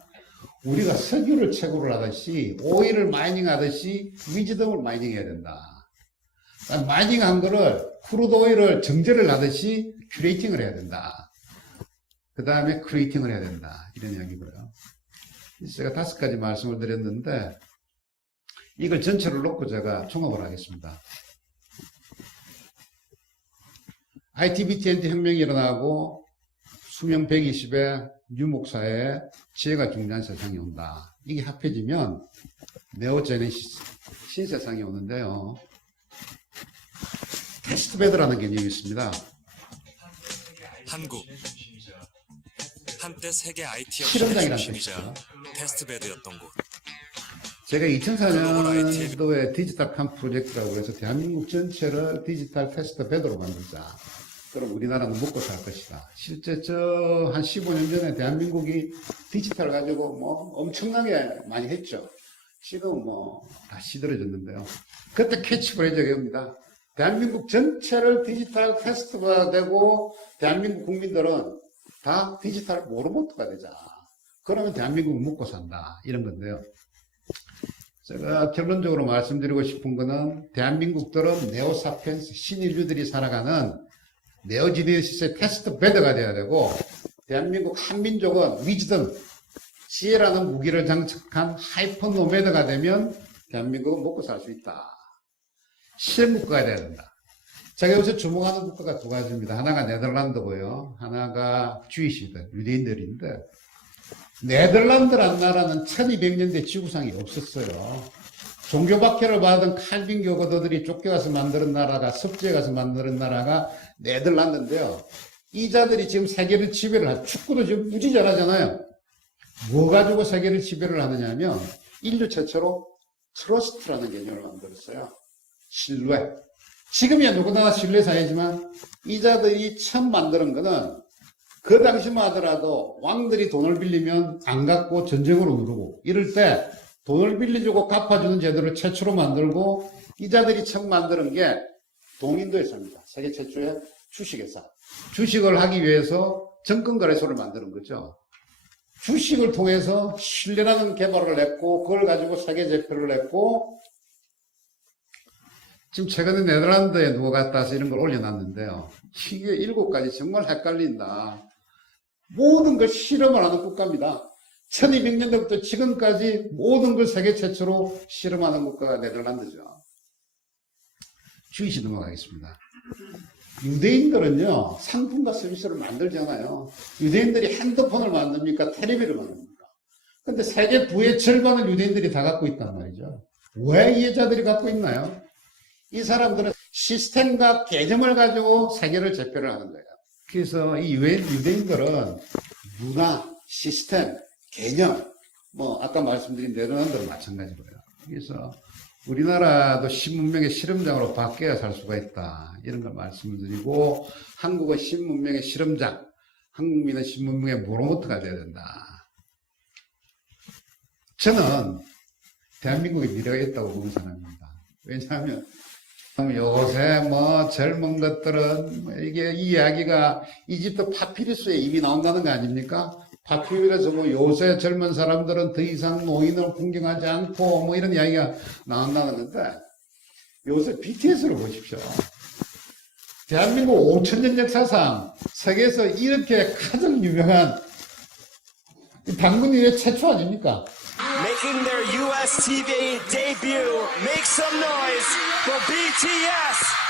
우리가 석유를 채굴을 하듯이 오일을 마이닝 하듯이 위즈덤을 마이닝 해야 된다. 마이닝한 거를 크루드 오일을 정제를 하듯이 큐레이팅을 해야 된다. 그 다음에 크리에이팅을 해야 된다. 이런 이야기고요. 제가 5가지 말씀을 드렸는데 이걸 전체를 놓고 제가 종합을 하겠습니다. IT, BT&T 혁명이 일어나고 수명 120에 유목사에 지혜가 중요한 세상이 온다. 이게 합해지면 네오제네시스, 신세상이 오는데요. 테스트베드라는 개념이 있습니다. 한국 한때 세계 IT 실험장이라는 혁신의 중심이자 뜻이죠. 테스트베드였던 곳. 제가 2004년도에 디지털 팜 프로젝트라고 해서 대한민국 전체를 디지털 테스트베드로 만들자. 그럼 우리나라는 먹고 살 것이다. 실제 한 15년 전에 대한민국이 디지털 가지고 엄청나게 많이 했죠. 지금 다 시들어졌는데요. 그때 캐치프레이즈가 이겁니다. 대한민국 전체를 디지털 테스트가 되고 대한민국 국민들은 다 디지털 모로보트가 되자. 그러면 대한민국은 먹고 산다. 이런 건데요. 제가 결론적으로 말씀드리고 싶은 거는 대한민국들은 네오사피엔스 신인류들이 살아가는 네오지네시스의 테스트 베드가 돼야 되고 대한민국 한민족은 위즈덤, 지혜라는 무기를 장착한 하이퍼 노매드가 되면 대한민국은 먹고 살 수 있다. 실험국가가 돼야 된다. 제가 요새 주목하는 국가가 2가지입니다. 하나가 네덜란드고요. 하나가 주이시들, 유대인들인데 네덜란드란 나라는 1200년대 지구상이 없었어요. 종교박해를 받은 칼빈 교거도들이 쫓겨가서 만드는 나라가 섭지에 가서 만드는 나라가 네덜란드인데요. 이 자들이 지금 세계를 지배를 하죠. 축구도 지금 무지 잘하잖아요. 뭐 가지고 세계를 지배를 하느냐 하면 인류 최초로 트러스트라는 개념을 만들었어요. 신뢰. 지금이야 누구나 신뢰 사회지만 이 자들이 처음 만드는 거는 그 당시만 하더라도 왕들이 돈을 빌리면 안 갚고 전쟁으로 누르고 이럴 때 돈을 빌려주고 갚아주는 제도를 최초로 만들고 이 자들이 처음 만드는 게 동인도회사입니다. 세계 최초의 주식회사. 주식을 하기 위해서 정권거래소를 만드는 거죠. 주식을 통해서 신뢰라는 개발을 했고 그걸 가지고 세계 제표를 했고 지금 최근에 네덜란드에 누가 갔다 와서 이런 걸 올려놨는데요. 이게 7가지 정말 헷갈린다. 모든 걸 실험을 하는 국가입니다. 1200년대부터 지금까지 모든 걸 세계 최초로 실험하는 국가가 네덜란드죠. 주의시 넘어가겠습니다. 유대인들은요, 상품과 서비스를 만들잖아요. 유대인들이 핸드폰을 만듭니까? 텔레비를 만듭니까? 근데 세계 부의 절반을 유대인들이 다 갖고 있단 말이죠. 왜 이 여자들이 갖고 있나요? 이 사람들은 시스템과 개념을 가지고 세계를 제표를 하는 거예요. 그래서 이 유대인들은 문화, 시스템, 개념, 아까 말씀드린 네덜란드도 마찬가지고요. 그래서 우리나라도 신문명의 실험장으로 바뀌어야 살 수가 있다. 이런 걸 말씀을 드리고, 한국은 신문명의 실험장, 한국민은 신문명의 모로모트가 돼야 된다. 저는 대한민국의 미래가 있다고 보는 사람입니다. 왜냐하면 요새 젊은 것들은 이게 이 이야기가 이집트 파피루스에 이미 나온다는 거 아닙니까? 파피루스에서 요새 젊은 사람들은 더 이상 노인을 풍경하지 않고 이런 이야기가 나온다는 건데 요새 BTS를 보십시오. 대한민국 5000년 역사상 세계에서 이렇게 가장 유명한 당군 이래 최초 아닙니까? Making their US TV debut. Make some noise for BTS.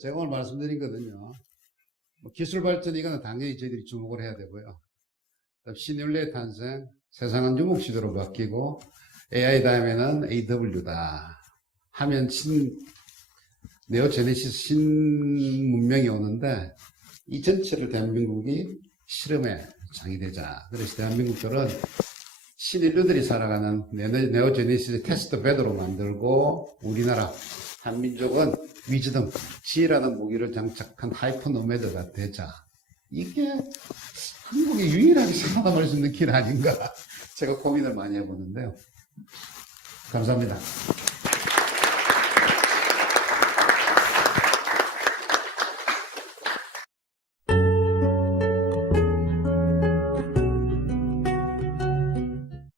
제가 오늘 말씀드린 거는요. 뭐 기술 발전 이거는 당연히 저희들이 주목을 해야 되고요. 신인류의 탄생, 세상은 유목 시대로 바뀌고 AI 다음에는 AW다 하면 네오 제네시스 신문명이 오는데 이 전체를 대한민국이 실험의 장이 되자. 그래서 대한민국들은 신인류들이 살아가는 네오 제네시스 테스트 베드로 만들고 우리나라 한민족은 위즈덤, 지혜라는 무기를 장착한 하이퍼 노매드가 되자. 이게 한국이 유일하게 살아남을 수 있는 길 아닌가 제가 고민을 많이 해보는데요. 감사합니다.